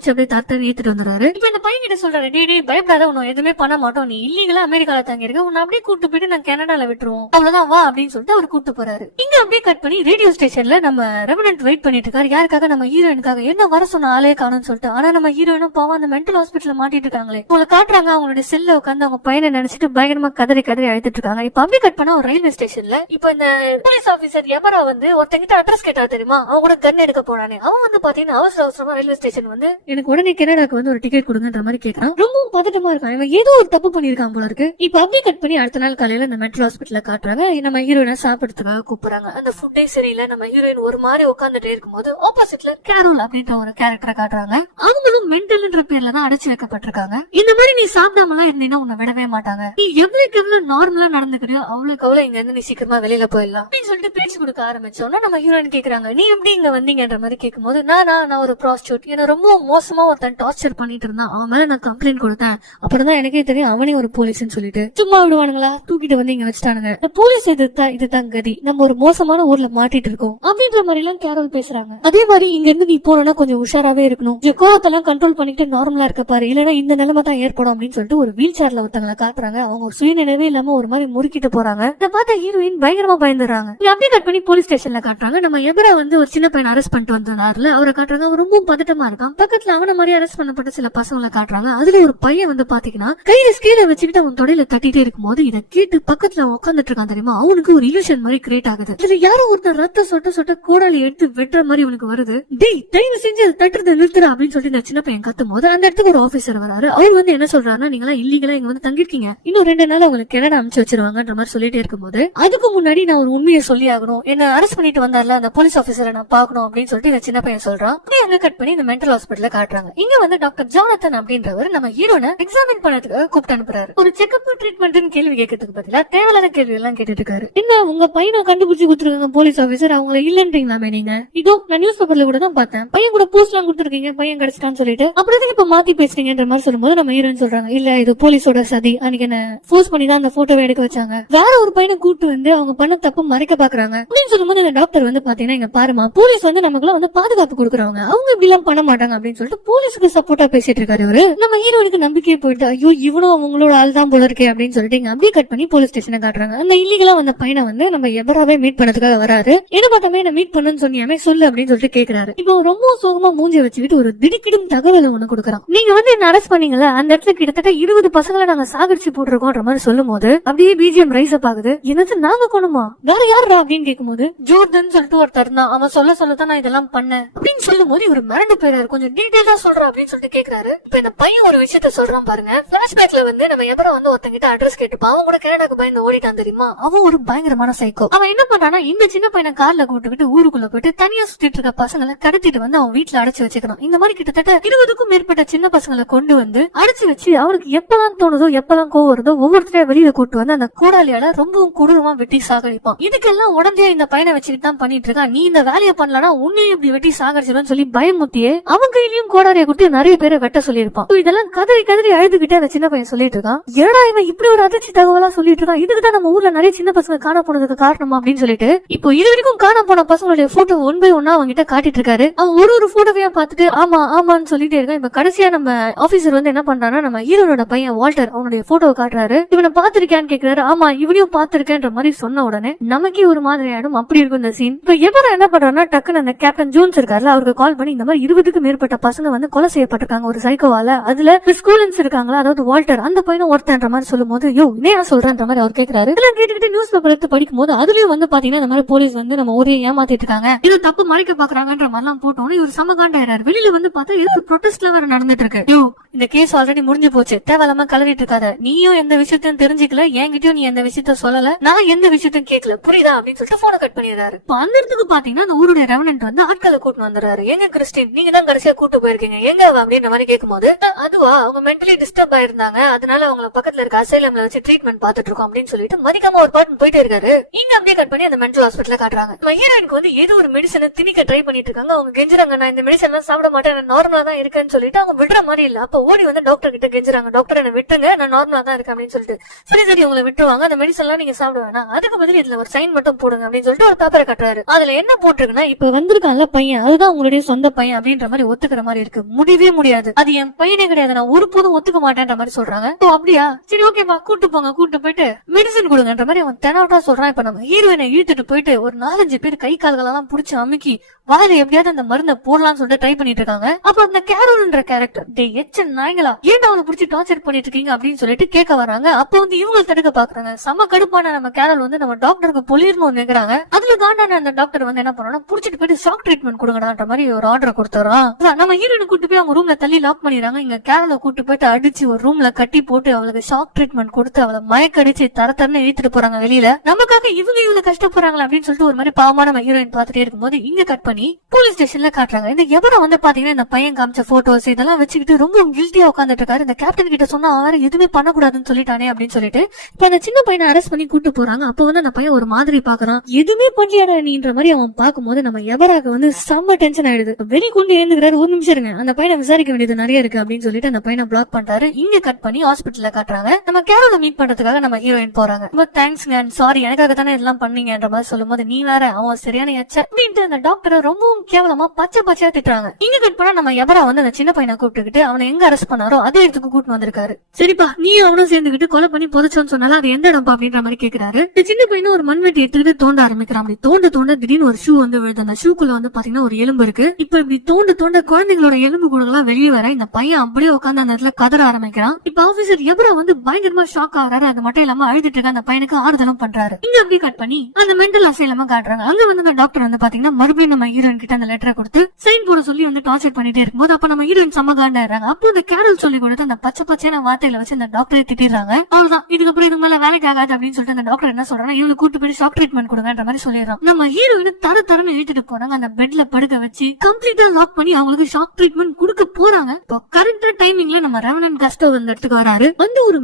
வச்சு அப்படியே தாத்தாரு ஏத்துட்டு வந்துறாரு. இப்ப இந்த பையன் கிட்ட சொல்றாரு, டேய் பயப்படாத, உன்னை எதுவுமே பண்ண மாட்டோம், நீ இல்லீகலா அமெரிக்கால தங்கி இருக்க, உன்னை அப்படியே கூட்டு போயிட்டு நான் கனடால விட்டுருவோம், அவ்வளவுதான் வா அப்படின்னு சொல்லிட்டு அவர் கூட்டு போறாரு. இங்க அப்படியே கட் பண்ணி ரேடியோ ஸ்டேஷன்ல நம்ம ரெவனன்ட் வெயிட் பண்ணிட்டு இருக்காரு. யாருக்காக? நம்ம ஹீரோயினுக்காக. என்ன வர சொன்ன ஆளே காணும்னு சொல்லிட்டு. ஆனா நம்ம ஹீரோயினும் பாவம் அந்த மென்டல் ஹாஸ்பிட்டல்ல மாட்டிட்டு இருக்காங்களே. உங்களை காட்டுறாங்க, அவங்களுடைய செல்ல உட்காந்து அவங்க பையனை நினைச்சிட்டு பயங்கரமா கதறி அழுத்திட்டு இருக்காங்க. இப்ப அப்படியே கட் பண்ணா ஒரு ரயில்வே ஸ்டேஷன்ல இப்ப இந்த போலீஸ் ஆபீசர் எபரா வந்து ஒருத்தங்கிட்ட அட்ரஸ் கேட்டா தெரியுமா, அவன் கூட கன் எடுக்க போனானே, அவன் வந்து பாத்தீங்கன்னா அவசரமா ரயில்வே ஸ்டேஷன் வந்து எனக்கு உடனே கனடாக்கு வந்து ஒரு டிக்கெட் கொடுங்கன்ற மாதிரி கேட்கறான். ரொம்பவும் பதட்டமா இருக்கான், இவன் ஏதோ ஒரு தப்பு பண்ணிருக்கான் போல இருக்கு. இப்ப அப்படியே கட் பண்ணி அடுத்த நாள் காலையில இந்த மென்டல் ஹாஸ்பிட்டல்ல காட்டுறாங்க. நம்ம ஹீரோயினை சாப்பிடுறதுக்காக கூப்பிடுறாங்க. அந்த ஃபுட்டே சரியில்லை. நம்ம ஹீரோயின் ஒரு மாதிரி உட்காந்துட்டே இருக்கும்போது ஆப்போசிட்ல கேரோல் அப்படின்ற ஒரு கேரக்டரை காட்டுறாங்க. அவங்களும் மென்டல்ன்ற பேர்ல தான் அடைச்சு வைக்கப்பட்டிருக்காங்க. இந்த மாதிரி நீ சாப்பிடாமலாம் இருந்தீங்கன்னா உன்னை விடவே மாட்டாங்க, நீ எவ்வளவுக்கு எவ்வளவு நார்மலா நடந்துக்கிறியோ அவ்வளவுக்கு அவ்வளவு இங்க இருந்து நீ சீக்கிரமா வெளியில போயிடலாம் அப்படின்னு சொல்லிட்டு பேச்சு கொடுக்க ஆரம்பிச்சோம்னா நம்ம ஹீரோயின் கேக்குறாங்க, நீ எப்படி இங்க வந்தீங்கன்ற மாதிரி கேட்கும்போது, நான் ஒரு ப்ராஸ்டியூட், என்ன ரொம்ப மோசமா ஒருத்தன் டார்ச்சர் பண்ணிட்டு இருந்தான், அவன் மேல நான் கம்ப்ளைண்ட் கொடுத்தேன், அப்புறம் தான் எனக்கே தெரியும் அவனே ஒரு போலீஸ்னு சொல்லிட்டு. சும்மா விடுவானுங்களா, தூக்கிட்டு வந்து இங்க வச்சுட்டானுங்க, இந்த போலீஸ் எதிர்த்தா இதுதான் கதி, நம்ம ஒரு மோசமான ஊர்ல மாட்டிட்டு இருக்கோம் அப்படின்ற மாதிரி எல்லாம் கேரோல் பேசுறாங்க. அதே மாதிரி இங்க இருந்து நீ போனா கொஞ்சம் உஷாராவே இருக்கணும், கோவத்தெல்லாம் கண்ட்ரோல் பண்ணிட்டு நார்மலா இருக்க பாரு, இல்லன்னா இந்த நிலைமை தான் ஏற்படும் அப்படின்னு சொல்லிட்டு ஒரு வீல் சேர்ல ஒருத்தங்களை காட்டுறாங்க. அவங்க ஒரு சுயநினைவே இல்லாம ஒரு மாதிரி முறுக்கிட்டு போறாங்க. இதை பார்த்த ஹீரோயின் பயங்கரமா பயந்துறாங்க. அப்படியே கட் பண்ணி போலீஸ் ஸ்டேஷன்ல காட்டுறாங்க. நம்ம எபரா வந்து ஒரு சின்ன பையன் அரெஸ்ட் பண்ணிட்டு வந்தாருல, அவரை காட்டுறாங்க. அவர் ரொம்ப பதட்டமா இருக்கான். பக்கத்துல அவன மாதிரி அரெஸ்ட் பண்ணப்பட்ட சில பசங்களை காட்டுறாங்க. அதுல ஒரு பையன் வந்து பாத்தீங்கன்னா கையில ஸ்கேல வச்சுக்கிட்டு அவன் தொடையில தட்டிட்டே இருக்கும்போது இதை கேட்டு பக்கத்துல உட்காந்துட்டு இருக்கான் தெரியுமா, அவனுக்கு ஒரு இல்யூஷன் மாதிரி கிரியேட் ஆகுது. இதுல யாரோ ஒருத்தர் ரத்த சொட்ட கோடாலி எடுத்து வெட்டுற மாதிரி அவனுக்கு வருது. டேய் தயவு செஞ்சு அதை தட்டுறதை நிறுத்துற அப்படின்னு சொல்லிட்டு இந்த சின்ன பையன் கத்தும் போது அந்த இடத்துக்கு ஒரு ஆபீசர் வராரு. அவர் வந்து என்ன சொல்றாருன்னா, நீங்களா இல்லீகலா இங்க வந்து தங்கிருக்கீங்க, இன்னும் 2 நாள் உங்களுக்கு கனடா அனுப்பிச்சு வச்சிருவாங்கன்ற மாதிரி சொல்லிட்டே இருக்கும்போது, அதுக்கு முன்னாடி நான் ஒரு உண்மையை சொல்லி ஆகணும், என்ன அரெஸ்ட் பண்ணிட்டு வந்தார்ல அந்த போலீஸ் ஆபீசரை நான் பாக்கணும் அப்படின்னு சொல்லிட்டு இந்த சின்ன பையன் சொல்றான். அப்படியே அங்க கட் பண்ணி இந்த மென்டல் ஹாஸ்பிட்டல்ல காட்டுறாங்க. இங்க வந்து டாக்டர் ஜானத்தன் அப்படின்றவர் நம்ம ஹீரோனை எக்ஸாமின் பண்ணதுக்காக கூப்பிட்டு அனுப்புறாரு. ஒரு செக்அப் ட்ரீட்மெண்ட் கேள்வி கேட்கறதுக்கு பதிலா தேவையில்லாத கேள்வி எல்லாம் கேட்டுட்டு இருக்காரு. என்ன உங்க பையனை கண்டுபிடிச்சு கொடுத்துருக்காங்க போலீஸ் ஆபீசர், அவங்களை இல்லன்றீங்களாமே நீங்க, இதோ நான் நியூஸ் பேப்பர்ல கூட தான் பார்த்தேன், பையன் கூட போஸ்ட் எல்லாம் கொடுத்துருக்கீங்க, பையன் கிடைச்சிட்டான்னு சொல்லிட்டு, அப்புறம் இப்ப மாத்தி பேசுறீங்கன்ற மாதிரி சொல்லும்போது நம்ம ஹீரோயின் சொல்றாங்க, இல்ல இது போலீஸோட சதி, அன்னைக்கு என்ன போஸ்ட் பண்ணி தான் அந்த போட்டோவை எடுக்க வச்சாங்க, வேற ஒரு பையனை கூட்டு வந்து அவங்க பண்ண தப்பு மறைக்க பாக்குறாங்க அப்படின்னு சொல்லும்போது இந்த டாக்டர் வந்து பாத்தீங்கன்னா, இங்க பாருமா, போலீஸ் வந்து நமக்குலாம் வந்து பாதுகாப்பு கொடுக்குறாங்க, அவங்க இப்படி எல்லாம் பண்ண மாட்டாங்க அப்படின்னு சொல்லிட்டு போலீஸுக்கு சப்போர்ட்டா பேசிட்டு இருக்காரு இவரு. நம்ம ஹீரோனுக்கு நம்பிக்கையே போயிட்டு, ஐயோ இவனும் அவங்களோட ஆள் தான் போல இருக்கே அப்படின்னு சொல்லிட்டு இங்க அப்படியே கட் பண்ணி போலீஸ் ஸ்டேஷனை காட்டுறாங்க. அந்த இல்லீகலா வந்த பையனை வந்து நம்ம எபராவே மீட் பண்ணதுக்காக வராரு. என்ன பார்த்தாமே என்ன மீட் பண்ணுன்னு சொன்னியாமே சொல்லு அப்படின்னு சொல்லிட்டு கேக்குறாரு. இப்போ ரொம்ப சோகமா மூஞ்சி வச்சுக்கிட்டு ஒரு திடுக்கிடும் தகவலை ஒண்ணு கொடுக்குறான். நீங்க வந்து என்ன அரெஸ்ட் பண்ணீங்கல்ல, அந்த இடத்துல கிட்டத்தட்ட 20 பசங்களை நாங்க சாகடிச்சு போட்டிருக்கோம்ன்ற மாதிரி சொல்லும் போது அப்படியே பிஜிஎம் ரைஸ் அப் ஆகுது. என்னது நாங்க கொண்டுமா, வேற யாரா அப்படின்னு கேட்கும்போது, ஜோர்டன் சொல்லிட்டு ஒருத்தர் தான், அவன் சொல்லதான் நான் இதெல்லாம் பண்ணேன் அப்படின்னு சொல்லும் போது இவர் மறந்து போயிறாரு. கொஞ்சம் டீடைலா சொல்றா அப்படின்னு சொல்லிட்டு கேக்குறாரு. இப்ப இந்த பையன் ஒரு விஷயத்த சொல்றான் பாருங்க. பிளாஷ்பேக்ல வந்து நம்ம எபரா வந்து ஒருத்தங்கிட்ட அட்ரஸ் கேட்டுப்பா, அவன் கூட கனடாக்கு பயந்து ஓடிட்டான் தெரியுமா, அவன் ஒரு பயங்கரமான சைக்கோ. அவன் என்ன பண்றானா, இந்த சின்ன பையனை கார்ல கூட்டுக்கிட்டு ஊருக்குள்ள போயிட்டு தனியா சுத்திட்டு இருக்க பசங்களை கடத்திட்டு வந்து அவன் வீட்டுல அடைச்சு வச்சுக்கணும். இந்த மாதிரி கிட்டத்தட்ட 20க்கும் மேற்பட்ட சின்ன பசங்களை கொண்டு வந்து அடைச்சு வச்சு அவனுக்கு எப்பதான் தோணுதோ எப்பதான் கோவம் வருதோ ஒவ்வொருத்தரையும் வெளியில கூட்டு வந்து அந்த கூடாலியால ரொம்பவும் கொடூரமா வெட்டி சாகடிப்பான். இதுக்கெல்லாம் உடனே இந்த பையனை வச்சுக்கிட்டு தான் பண்ணிட்டு இருக்கான். நீ இந்த வேலையை பண்ணலனா உன்னையும் இப்படி வெட்டி சாகடிச்சிடும் சொல்லி பயமுத்தியே அவன் கையிலயும் கோடாலியை கொடுத்து நிறைய பேரை வெட்ட சொல்லியிருப்பான். இதெல்லாம் கதறி அழுதுகிட்டே அந்த சின்ன பையன் சொல்லிட்டு இருக்கான். ஏடா இவன் இப்படி ஒரு அதிர்ச்சி தகவலா சொல்லிட்டு இருக்கான், இதுக்குதான் நம்ம ஊர்ல நிறைய சின்ன பசங்க காண போனதுக்கு காரணமா அப்படின்னு சொல்லிட்டு இப்போ இது வரைக்கும் காண போன பசங்களுடைய போட்டோ ஒன் பை ஒன்னா அவங்க கிட்ட காட்டிட்டு இருக்காரு. அவன் ஒரு போட்டோவையா பார்த்துட்டு ஆமான்னு சொல்லிட்டே இருக்கான். இப்ப கடைசியா நம்ம ஆபீசர் வந்து என்ன பண்றான்னா, நம்ம ஹீரோனோட பையன் வால்டர் அவனுடைய போட்டோவை காட்டுறாரு. இவனை பாத்திருக்கான்னு கேக்குறாரு. ஆமா இவனையும் பாத்திருக்கேன்ற மாதிரி சொன்ன உடனே நமக்கே ஒரு மாதிரி ஆயிடும். அப்படி இருக்கும் இந்த சீன். இப்ப எவரா என்ன பண்றான்னா, டக்குன்னு அந்த கேப்டன் ஜோன்ஸ் இருக்காருல, அவருக்கு கால் பண்ணி இந்த மாதிரி 20க்கும் மேற்பட்ட பசங்க வந்து கொலை செய்யப்பட்டிருக்காங்க ஒரு சைக்கோவால, அதுல ஸ்கூலன்ஸ் இருக்காங்களா, அதாவது வால்டர் அந்த பையனும் ஒருத்தன்ற மாதிரி சொல்லும் போது, யோ என்ன சொல்றன்ற மாதிரி அவர் கேட்கிறாரு. இதெல்லாம் கேட்டுக்கிட்டு நியூஸ் பேப்பர் எடுத்து படிக்கும் போது அதுலயும் வந்து பாத்தீங்கன்னா இந்த மாதிரி போலீஸ் வந்து நம்ம ஊரே ஏமாத்திட்டு இருக்காங்க, இது தப்பு மறைக்க பாக்குறாங்கன்ற மாதிரி எல்லாம் போட்டோன்னு இவர் சமகாண்டாயிராரு. வெளியில வந்து பார்த்தா இது ப்ரொடெஸ்ட்ல வேற நடந்துட்டு இருக்கு. யோ இந்த கேஸ் ஆல்ரெடி முடிஞ்சு போச்சு, தேவையில்லாம கலரிட்டு இருக்காத, நீயும் எந்த விஷயத்தையும் தெரிஞ்சுக்கல, என்கிட்டயும் நீ எந்த விஷயத்த சொல்லல, நான் எந்த விஷயத்தையும் கேட்கல, புரியுதா அப்படின்னு சொல்லிட்டு போனை கட் பண்ணிடுறாரு. அந்த இடத்துக்கு பாத்தீங்கன்னா அந்த ஊருடைய ரெவனன்ட் வந்து ஆட்களை கூட்டு வந்துடுறாரு. எங்க கிறிஸ்டின் நீங்க தான் கடைசியா கூட்டு போயிருக்கீங்க, எங்க அப்படின்ற மாதிரி கேட்கும் போது, அதுவா அவங்க மென்டலி டிஸ்டர்ப் ஆயிருந்தாங்க, அதனால அவங்க பக்கத்துல இருக்க அசைலம்ல வச்சு ட்ரீட்மெண்ட் பாத்துட்டு இருக்கோம் அப்படின்னு சொல்லிட்டு மதிக்காம ஒரு பாட்டு போயிட்டே இருக்காரு. இங்க அப்படியே கட் பண்ணி அந்த மென்டல் ஹாஸ்பிட்டல காட்டுறாங்க. ஹீரோயினுக்கு வந்து ஏதோ ஒரு மெடிசனை திணிக்க ட்ரை பண்ணிட்டு இருக்காங்க. அவங்க கெஞ்சுறாங்க, நான் இந்த மெடிசன் எல்லாம் சாப்பிட மாட்டேன், நான் நார்மலா தான் இருக்கேன்னு சொல்லிட்டு அவங்க விடுற மாதிரி இல்ல. அப்ப ஓடி வந்து டாக்டர் கிட்ட கெஞ்சுறாங்க, டாக்டர் என்ன விட்டுங்க, நான் நார்மலா தான் இருக்கேன் அப்படின்னு சொல்லிட்டு. சரி உங்களை விட்டுருவாங்க, அந்த மெடிசன் எல்லாம் நீங்க சாப்பிட வேணாம், அதுக்கு பதில் இதுல ஒரு சைன் மட்டும் போடுங்க அப்படின்னு சொல்லிட்டு இன்னொரு பேப்பரை கட்டுறாரு. அதுல என்ன போட்டிருக்குன்னா, இப்ப வந்திருக்கான்ல பையன், அதுதான் உங்களுடைய சொந்த பையன் அப்படின்ற மாதிரி ஒத்துக்கிற மாதிரி இருக்கு. முடியவே முடியாது, அது என் பையனே கிடையாது, நான் ஒருபோதும் ஒத்துக்க மாட்டேன்ற மாதிரி சொல்றாங்க. அப்படியா, சரி ஓகேப்பா, கூட்டு போங்க, கூட்டு போயிட்டு மெடிசன் கொடுங்கன்ற மாதிரி அவன் தெனாவட்டா சொல்றான். இப்ப நம்ம ஹீரோயினை இழுத்துட்டு போயிட்டு ஒரு 4-5 பேர் கை கால்களெல்லாம் புடிச்சு அமுக்கி வாயில எப்படியாவது அந்த மருந்தை போடலாம்னு சொல்லிட்டு ட்ரை பண்ணிட்டு இருக்காங்க. அப்ப அந்த கேரோல்ன்ற கேரக்டர், டே எச்ச நாய்களா, ஏன்டா அவனை புடிச்சு டார்ச்சர் பண்ணிட்டு இருக்கீங்க அப்படின்னு சொல்லிட்டு கேட்க வராங்க. அப்ப வந்து இவங்க தடுக்க பாக்குறாங்க. செம கடுப்பான நம்ம கேரல் வந்து நம்ம டாக்டருக்கு பொலிர்னு நினைக்கிறாங்க. அதுல காண்டான அந்த டாக்டர் வந்து என்ன பண்ணா, புடிச்சிட்டு போயிட்டு ஷாக் ட்ரீட்மெண்ட் கொடுங்கடான்ற மாதிரி ஒரு ஆர்டர் கொடுத்துறான். நம்ம ஹீரோயினை கூட்டு போய் அவங்க ரூம்ல தள்ளி லாக் பண்ணிடுறாங்க. இங்க கேரலை கூட்டு போயிட்டு அடிச்சு ஒரு ரூம்ல கட்டி போட்டு அவளுக்கு ஷாக் ட்ரீட்மெண்ட் கொடுத்து அவளை மயக்கடிச்சு தரத்தரன்னு இழுத்துட்டு போறாங்க வெளியில. நமக்காக இவங்க இவ்வளவு கஷ்டப்படுறாங்களா அப்படின்னு சொல்லிட்டு ஒரு மாதிரி பாவமான நம்ம ஹீரோயின் பாத்துட்டே இருக்கும்போது இங்க கட் பண்ணி போலீஸ் ஸ்டேஷன்ல காட்டுறாங்க. இந்த எவரை வந்து பாத்தீங்கன்னா இந்த பையன் காமிச்ச போட்டோஸ் இதெல்லாம் வச்சுக்கிட்டு ரொம்ப கில்ட்டியா உட்காந்துட்டு இருக்காரு. இந்த கேப்டன் கிட்ட சொன்னா அவன் எதுவுமே பண்ணக்கூடாதுன்னு சொல்லிட்டானே அப்படின்னு சொல்லிட்டு இப்ப அந்த சின்ன பையனை அரெஸ்ட் பண்ணி கூட்டு போறாங்க. அப்ப வந்து அந்த பையன் ஒரு மாதிரி பாக்குறான். எதுவுமே பண்ணியாடா நீன்ற மாதிரி அவன் பாக்கும்போது நம்ம எவராக வந்து செம்ம டென்ஷன் ஆயிடுது. வெளி கொண்டு ஏந்துக்கிறாரு. ஒரு நிமிஷம் இருங்க, அந்த பையனை விசாரிக்க வேண்டியது நிறைய இருக்கு அப்படின்னு சொல்லிட்டு அந்த பையனை பிளாக் பண்றாரு. இங்க கட் பண்ணி ஹாஸ்பிட்டல்ல காட்டுறாங்க. நம்ம கேரோல மீட் பண்றதுக்காக நம்ம ஹீரோயின் போறாங்க. ரொம்ப தேங்க்ஸ்ங்க, சாரி, எனக்காக தானே இதெல்லாம் பண்ணீங்கன்ற மாதிரி சொல்லும் போது நீ வேற அவன் சரியான எச்ச அப்படின்ட்டு அந்த டாக்டரை ரொம்பவும் கேவலமா பச்சையா திட்டுறாங்க. இங்க கட் பண்ணா நம்ம எவரா வந்து அந்த சின்ன பையனை கூப்பிட்டுக்கிட்டு அவனை எங்க அரெஸ்ட் பண்ணாரோ அதே இடத்துக்கு கூட்டு வந்திருக்காரு. சரிப்பா, நீ அவனும் சேர்ந்துகிட்டு கொலை பண்ணி புதைச்சோன்னு சொன்னாலும் அது எந்த இடம்பா அப்படின்ற மாதிரி கேக்குறாரு. இந்த சின்ன பையனும் ஒரு மண்வெட்டி எடுத்துக்கிட்டு தோண்ட ஆரம்பிக்கிறான். அப்படி தோண்ட திடீர்னு ஒரு ஷூ வந்து விழுது. அந்த ஷூக்குள்ள வந்து பாத்தீங்கன்னா ஒரு எலும்பு இருக்கு. இப்ப இப்படி தோண்ட குழந்தைங்களோட எலும்பு கூட எல்லாம் வெளியே வர இந்த பையன் அப்படியே உட்காந்து அந்த இடத்துல கதற ஆரம்பிக்கிறான். இப்ப ஆபீசர் எவரா வந்து பயங்கரமா ஷாக் ஆகுறாரு. அது மட்டும் இல்லாம அழுதுட்டு இருக்க அந்த பையனுக்கு ஆறுதலும் பண்றாரு. இங்க அப்படி கட் பண்ணி அந்த மென்டல் அசைலமா காட்டுறாங்க. அங்க வந்து அந்த டாக்டர் வந்து பாத்தீங்கன்னா மறுபடியும் நம்ம ஹீரோயின் கிட்ட அந்த லெட்டரை கொடுத்து சைன் போட சொல்லி வந்து டார்ச்சர் பண்ணிட்டே இருக்கும்போது அப்ப நம்ம ஹீரோயின் சமகாண்டாயிராங்க. அப்போ இந்த கேரல் சொல்லி கொடுத்து அந்த பச்சையான வார்த்தையில வச்சு அந்த டாக்டரை திட்டிடுறாங்க. அவ்வளவுதான், இதுக்கப்புறம் இது மேல வேலைக்கு ஆகாது அப்படின்னு சொல்லிட்டு அந்த டாக்டர் என்ன சொல்றாங்க, இவங்களுக்கு கூட்டு போய் ஷாக் ட்ரீட்மெண்ட் கொடுங்கன்ற மாதிரி சொல்லிடுறான். நம்ம ஹீரோயின் தரன்னு இழுத்துட்டு போறாங்க. அந்த பெட்ல படுக்க வச்சு கம்ப்ளீட்டா லாக் பண்ணி அவங்களுக்கு ஷாக் ட்ரீட்மெண்ட் கொடுக்க போறாங்க. இப்போ கரெக்டா டைமிங்ல நம்ம ரெவனன்ட் கஸ்டோ வந்து இடத்துக்கு வராரு. வந்து ஒரு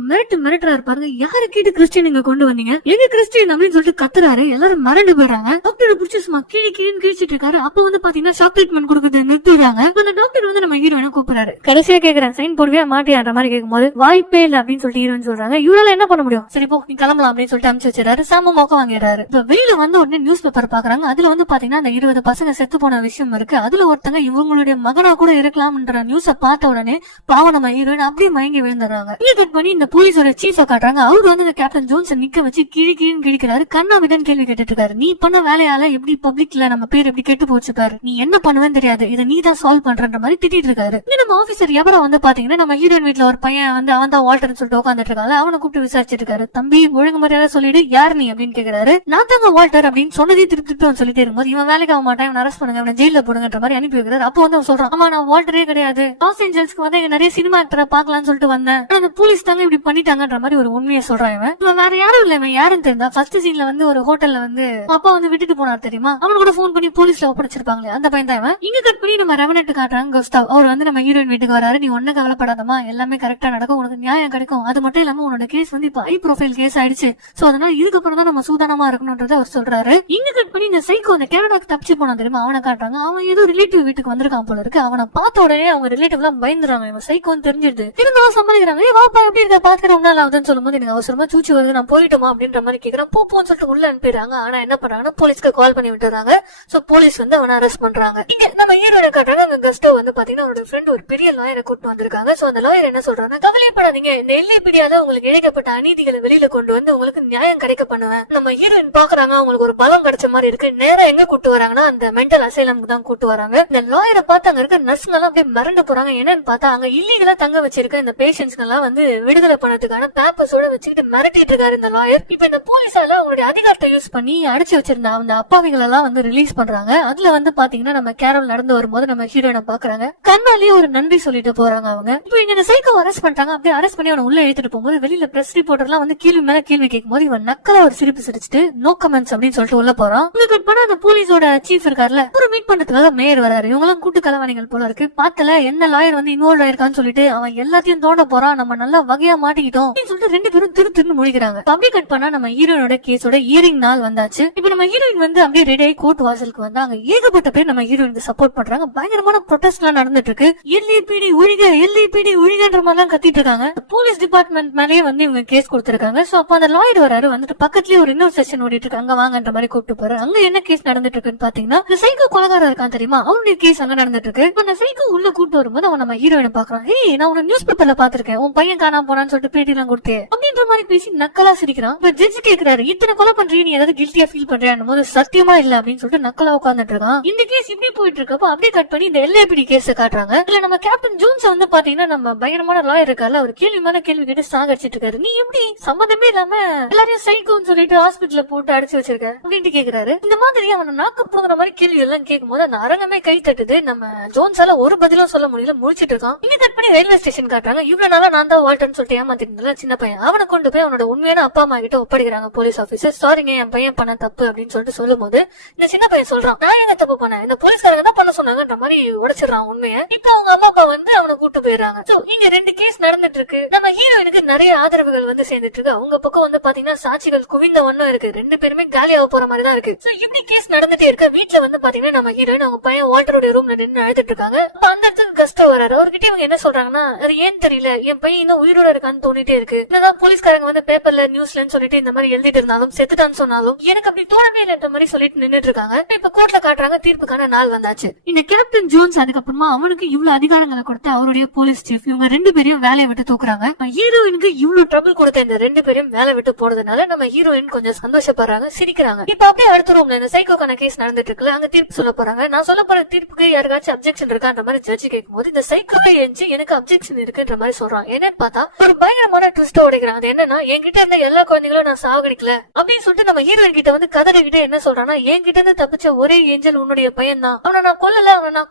மிரட்டுறாரு பாருங்க. யாரை கேட்டு கிறிஸ்டியன் இங்க கொண்டு வந்தீங்க, எங்க கிறிஸ்டியன் அப்படின்னு சொல்லிட்டு கத்துறாரு. எல்லாரும் மிரண்டு போயிடுறாங்க. டாக்டரை பிடிச்சி சும்மா கீழின்னு கிழிச்சிட்டு இருக்காரு. அப்ப வந்து பாத்தீங்கன்னா ஷாக் ட்ரீட்மெண்ட் கொடுக்குறது நிறுத்துறாங்க. அந்த டாக்டர் வந்து நம்ம ஹீரோயினை கூப்பிடுறாரு. கடைசியா கேக்குறேன், சைன் போடுவியா மாட்டியான்ற மாதிரி கேட்கும்போது வாய்ப்பே இல்ல அப்படின்னு சொல்லிட்டு ஹீரோயின் சொல்றாங்க. இவரால என்ன பண்ண முடியும், சரி போ நீ கிளம்பலாம் அப்படின்னு சொல்லிட்டு அனுப்பிச்சு வச்சிடறாரு. சாம மோக்க வாங்கிடுறாரு. இப்ப வெளியில வந்து உடனே நியூஸ் பேப்பர் பாக்குறாங்க. அதுல வந்து பாத்தீங்கன்னா அந்த 20 பசங்க செத்து போன விஷயம் இருக்கு. அதுல ஒருத்தங்க இவங்களுடைய மகனா கூட இருக்கலாம்ன்ற நியூஸ பார்த்த உடனே பாவம் நம்ம ஹீரோயின் அப்படியே மயங்கி விழுந்துறாங்க. இங்க கட் பண்ணி இந்த போலீஸோட சீஃப காட்டுறாங்க. அவரு வந்து இந்த கேப்டன் ஜோன்ஸ் நிக்க வச்சு கீழின்னு கிழிக்கிறாரு. கண்ணாவிடன் கேள்வி கேட்டுட்டு இருக்காரு. நீ பண்ண வேலையால எப்படி பப்ளிக்ல நம்ம பேர் எப்படி கெட்டு போச்சு பாரு, நீ என்ன பண்ணுவேன்னு தெரியாது, இதை நீ தான் சால்வ் பண்றன்ற மாதிரி திட்டிட்டு இருக்காரு. நம்ம ஆபீசர் எவரா வந்து பாத்தீங்கன்னா நம்ம ஹீரோயின் வீட்டுல ஒரு பையன் வந்து அவன் தான் வால்டர்னு சொல்லிட்டு உட்காந்துட்டு இருக்காங்க. அவனை கூப்பிட்டு விசாரிச்சிட்டு இருக்காரு. தம்பி ஒழுங்கு மரியாதை சொல்லிடு, யார் நீ அப்படின்னு கேக்குறாரு. நான் தாங்க வால்டர் அப்படின்னு சொன்னதே திருப்பி சொல்லிட்டே இருக்கும்போது இவன் வேலைக்கு ஆக மாட்டான், இவன் அரெஸ்ட் பண்ணுங்க, இவன் ஜெயில போடுங்கன்ற மாதிரி அனுப்பி வைக்கிறாரு. அப்போ வந்து அவன் சொல்றான், ஆமா நான் வால்டரே கிடையாது, லாஸ் ஏஞ்சல்ஸ்க்கு வந்து நிறைய சினிமா ஆக்டரை பாக்கலாம்னு சொல்லிட்டு வந்தேன், அந்த போலீஸ் தாங்க இப்படி பண்ணிட்டாங்கன்ற மாதிரி ஒரு உண்மையை சொல்றான். இவன் வேற யாரும் இல்ல, இவன் யாருன்னு தெரிஞ்சா ஃபர்ஸ்ட் சீன்ல வந்து ஒரு ஹோட்டல்ல வந்து அப்பா வந்து விட்டுட்டு போனார் தெரியுமா, அவனு கூட போன் பண்ணி போலீஸ்ல ஒப்படைச்சிருப்பாங்களே அந்த பையன் தான் இவன். இங்க கட் பண்ணி நம்ம ரெவனன்ட் காட்டுறாங்க. குஸ்டாவ் அவர் வந்து நம்ம ஹீரோயின் வீட்டுக்கு வராரு. நீ ஒண்ணு கவலைப்படாதமா, எல்லாமே கரெக்டா நடக்கும், உனக்கு நியாயம் கிடைக்கும். அது மட்டும் இல்லாம உன்னோட கேஸ் வந்து இப்ப ஹை ப்ரொஃபைல் கேஸ் ஆயிடுச்சு, சோ அதனால இதுக்கப்புறம் தான் நம்ம சூதானமா இருக்கணும்ன்றத அவர் சொல்றாரு. இங்க கட் பண்ணி இந்த சைக்கோ அந்த கனடாக்கு தப்பிச்சு போனா தெரியுமா, அவனை காட்டுறாங்க. அவன் ஏதோ ரிலேட்டிவ் வீட்டுக்கு வந்திருக்கான் போல இருக்கு. அவனை பார்த்த உடனே அவங்க ரிலேட்டிவ் எல்லாம் பயந்துறாங்க. இவன் சைக்கோன்னு தெரிஞ்சிருது. இருந்தாலும் சமாளிக்கிறாங்க. ஏ வாப்பா எப்படி இருக்க பாத்துக்கிற உன்னால ஆகுதுன்னு சொல்லும்போது எனக்கு அவசரமா சூச்சு வருது, நான் போயிட்டோமா அப்படின்ற மாதிரி கேக்குறான். போன்னு சொல்லிட்டு உள்ள அனுப்பிடுறாங்க. ஆனா என்ன பண்றாங்கன்னா போலீஸ்க்கு கால் பண்ணி விட்டுறாங்க. சோ போலீஸ் வந்து அவனை அரெஸ்ட் பண்றாங்க. இங்க நம்ம ஹீரோனை காட்டுறாங்க. அந்த கஸ்டோ வந்து பாத்தீங்கன்னா அவரோட ஃப்ரெண்ட் ஒரு பெரிய லாயரை கூட்டு வந்திருக்காங்க. சோ அந்த லாயர் என்ன சொல்றாங்க, கவலைப்படாதீங்க, இந்த எல்லைப்பிடியால உங்களுக்கு இழைக்கப்பட்ட அநீதிகளை வெளியில கொண்டு வந்து உங்களுக்கு நியாயம் கிடைக்க பண்ணுவேன். நம்ம ஹீரோயின் பாக்குறாங்க, அவங்களுக்கு ஒரு பலம் கிடைச்ச மாதிரி இருக்கு. நேரா எங்க கூட்டு வராங்கன்னா அந்த மென்டல் அசைலம் தான் கூட்டு வராங்க. இந்த லாயரை பார்த்து அங்க இருக்க நர்ஸ்ங்க எல்லாம் அப்படியே மறந்து போறாங்க. என்னன்னு பார்த்தா அங்க இல்லீகலா தங்க வச்சிருக்க இந்த பேஷண்ட்ஸ்ங்க எல்லாம் வந்து விடுதலை பண்ணதுக்கான பேப்பர்ஸோட வச்சுக்கிட்டு மிரட்டிட்டு இருக்காரு இந்த லாயர். இப்ப இந்த போலீஸால அவங்களுடைய அதிகாரத்தை யூஸ் பண்ணி அடைச்சு வச்சிருந்த அந்த அப்பாவிகள் எல்லாம் வந்து ரிலீஸ் பண்றாங்க. அதுல வந்து பாத்தீங்கன்னா நம்ம கேரல் நடந்து வரும்போது நம்ம ஹீரோயினை பாக்குறாங்க. கண்ணாலேயே ஒரு நன்றி சொல்லிட்டு போறாங்க அவங்க. இப்போ இங்க இந்த சைக்கோ அரெஸ்ட் பண்ணிட்டாங்க. அப்படியே அரெஸ்ட் பண்ணி அவனை உள்ள எடுத்துட்டு போகும்போது வெளியில பிரஸ் ரிப்போர்ட்டர் எல்லாம் வந்து கேள்வி மேல கேள்வி கேட்கும் போது இவன் நக்கலா ஒரு சிரிப்பு சிரிச்சுட்டு நோ கமெண்ட்ஸ் அப்படின்னு சொல்லிட்டு உள்ள போறான். இங்க கட் பண்ண அந்த போலீஸோட சீஃப் இருக்காருல, ஒரு மீட் பண்றதுக்காக மேயர் வராரு. இவங்க எல்லாம் கூட்டு கலவாணிகள் போல இருக்கு. பார்த்தல என்ன லாயர் வந்து இன்வால்வ் ஆயிருக்கான்னு சொல்லிட்டு அவன் எல்லாத்தையும் தோண்ட போறான். நம்ம நல்லா வகையா மாட்டிக்கிட்டோம் அப்படின்னு சொல்லிட்டு ரெண்டு பேரும் திருன்னு முழிக்கிறாங்க. அப்படியே கட் பண்ணா நம்ம ஹீரோயினோட கேஸோட ஹியரிங் நாள் வந்தாச்சு. இப்ப நம்ம ஹீரோயின் வந்து அப்படியே ரெடி ஆகி கோர்ட் வாசலுக்கு வந்து அங்க ஏகப்பட்ட பேர் நம்ம ஹீரோயினுக்கு சப்போர்ட் பண்றாங்க. பயங்கரமான ப்ரொடெஸ்ட் எல்லாம் நடந்துட்டு இருக்கு. எல்ஏபிடி ஒழிக எல்ஏபிடி ஒழிகன்ற மாதிரி எல்லாம் கத்திட்டு இருக்காங்க. போலீஸ் டிபார்ட்மெண்ட் மேலேயே வந்து இவங்க கேஸ் கொடுத்திருக்காங்க. சோ அப்ப அந்த லாயர் வராரு. வந்துட்டு பக்கத்துலயே ஒரு இன்னொரு செஷன் ஓடிட்டு இருக்காங்க வாங்கன்ற மாதிரி கூப்பிட்டு போற. அங்க என்ன கேஸ் நடந்துட்டு இருக்குன்னு பாத்தீங்கன்னா, இந்த சைக்கோ கொலைகாரன் இருக்கான் தெரியுமா, அவனுடைய கேஸ் அங்க நடந்துட்டு இருக்கு. அந்த சைக்கோ உள்ள கூட்டு வரும்போது அவன் நம்ம ஹீரோயினை பாக்குறான். ஏய், நான் உன நியூஸ் பேப்பர்ல பாத்திருக்கேன், உன் பையன் காணாம போனான்னு சொல்லிட்டு பேட்டி எல்லாம் கொடுத்தே அப்படின்ற மாதிரி பேசி நக்கலா சிரிக்கிறான். இப்ப ஜட்ஜ் கேக்குறாரு, இத்தனை கொலை பண்றீங்க, நீ ஏதாவது கில்ட்டியா ஃபீல் பண்றியான்னு போது சத்தியமா இல்ல அப்படின்னு சொல்லிட்டு நக்கலா உட்கார்ந்துட்டு இருக்கான். இந்த கேஸ் இப்படி போயிட்டு இருக்கப்போ அப்படியே கட் பண்ணி இந்த LAPD கேஸ் காட்டுறாங்க. இதுல நம்ம கேப்டன் ஜோன்ஸ் வந்து பாத்தீங்கன்னா நம்ம பயங்கரமான லாயர் இருக்காரு, அவர் கேள்வி மேல கேள்வி கேட்டு சாகடிச்சிட்டு இருக்காரு. நீ எப்படி சம்மந்தமே இல்லாம எல்லாரையும் சைக்கோன்னு சொல்லிட்டு ஹாஸ்பிட்டல்ல போட்டு அடிச்சு வச்சிருக்க அப்படின்ட்டு கேக்குறாரு. இந்த மாதிரி அவனை நாக்கு போங்கிற மாதிரி கேள்வி எல்லாம் கேட்கும் போது அந்த அரங்கமே கை தட்டுது. நம்ம ஜோன்ஸால ஒரு பதிலும் சொல்ல முடியல, முடிச்சிட்டு இருக்கான். இங்க கட் பண்ணி ரயில்வே ஸ்டேஷன் காட்டுறாங்க. இவ்வளவு நாளா நான் தான் வால்டர்னு சொல்லிட்டு ஏமாத்திருந்தேன் சின்ன பையன், அவனை கொண்டு போய் அவனோட உண்மையான அப்பா அம்மா கிட்ட ஒப்படைக்கிறாங்க போலீஸ் ஆபீசர். சாரிங்க, என் பையன் பண்ண தப்பு அப்படின்னு சொல்லிட்டு சொல்லும் போது இந்த சின்ன பையன் சொல்றான், நான் எங்க தப்பு பண்ணேன், இந்த போலீஸ்காரங்க தான் பண்ண சொன்னாங்கன்ற மாதிரி உடைச்சிடறான் உண்மையை. இப்ப அவங்க அம்மா அப்பா வந்து அவனை கூட்டு போயிடுறாங்க. சோ இங்க 2 கேஸ் நடந்துட்டு இருக்கு. நம்ம ஹீரோயினுக்கு நிறைய ஆதரவுகள் வந்து சேர்ந்துட்டு இருக்கு. அவங்க பக்கம் வந்து பாத்தீங்கன்னா சாட்சிகள் குவிந்த ஒண்ணும் இருக்கு. 2 பேருமே காலியாக போற மாதிரி தான் இருக்கு. சோ இப்படி கேஸ் நடந்துட்டே இருக்கு. வீட்டுல வந்து பாத்தீங்கன்னா நம்ம ஹீரோயின் அவங்க பையன் வால்டருடைய ரூம்ல நின்று அழுதுட்டு இருக்காங்க. அந்த இடத்துக்கு கஸ்டோ வராரு. அவர்கிட்ட இவங்க என்ன சொல்றாங்கன்னா, அது ஏன் தெரியல, என் பையன் இன்னும் உயிரோட இருக்கான்னு தோணிட்டே இருக்கு. என்னதான் போலீஸ்காரங்க வந்து பேப்பர்ல நியூஸ்லன்னு சொல்லிட்டு இந்த மாதிரி எழுதிட்டு இருந்தாலும் செத்துட்டான்னு சொன்னாலும் எனக்கு அப்படி தோணவே இல்லைன்ற மாதிரி சொல்லிட்டு நின்னுட்டு இருக்காங்க. இப்ப கோர்ட்ல காட்டுறாங்க, தீர்ப்புக்கான நாள் வந்தாச்சு. இந்த கேப்டன் ஜோன்ஸ் அதுக்கப்புறமா அவனுக்கு இவ்வளவு அதிகாரங்களை கொடுத்து அவருடைய போலீஸ் சீஃப் இவங்க 2 பேரையும் வேலையை விட்டு தூக்குறாங்க. ஹீரோயினுக்கு இவ்வளவு ட்ரபிள் கொடுத்த இந்த 2 பேரையும் வேலை விட்டு போனதுனால நம்ம ஹீரோயின் கொஞ்சம் சந்தோஷப்படுறாங்க, சிரிக்கிறாங்க. இப்ப அப்படியே அடுத்த ரூம்ல இந்த சைக்கோக்கான கேஸ் நடந்துட்டு இருக்குல்ல, அங்க தீர்ப்பு சொல்ல போறாங்க. நான் சொல்ல போற தீர்ப்புக்கு யாருக்காச்சும் அப்செக்ஷன் இருக்கான்ற மாதிரி ஜட்ஜி கேட்கும் போது இந்த சைக்கோவை எஞ்சி எனக்கு அப்செக்ஷன் இருக்குன்ற மாதிரி சொல்றான். என்னன்னு பார்த்தா ஒரு பயங்கரமான ட்விஸ்ட் உடைக்கிறான். அது என்னன்னா, என்கிட்ட இருந்த எல்லா குழந்தைகளும் நான் சாகடிக்கல அப்படின்னு சொல்லிட்டு நம்ம ஹீரோயின் கிட்ட வந்து கதறிக்கிட்ட என்ன சொல்றான்னா, என்கிட்ட இருந்து தப்பிச்ச ஒரே ஏஞ்சல் உன்னுடைய பையன் தான், அவனை நான்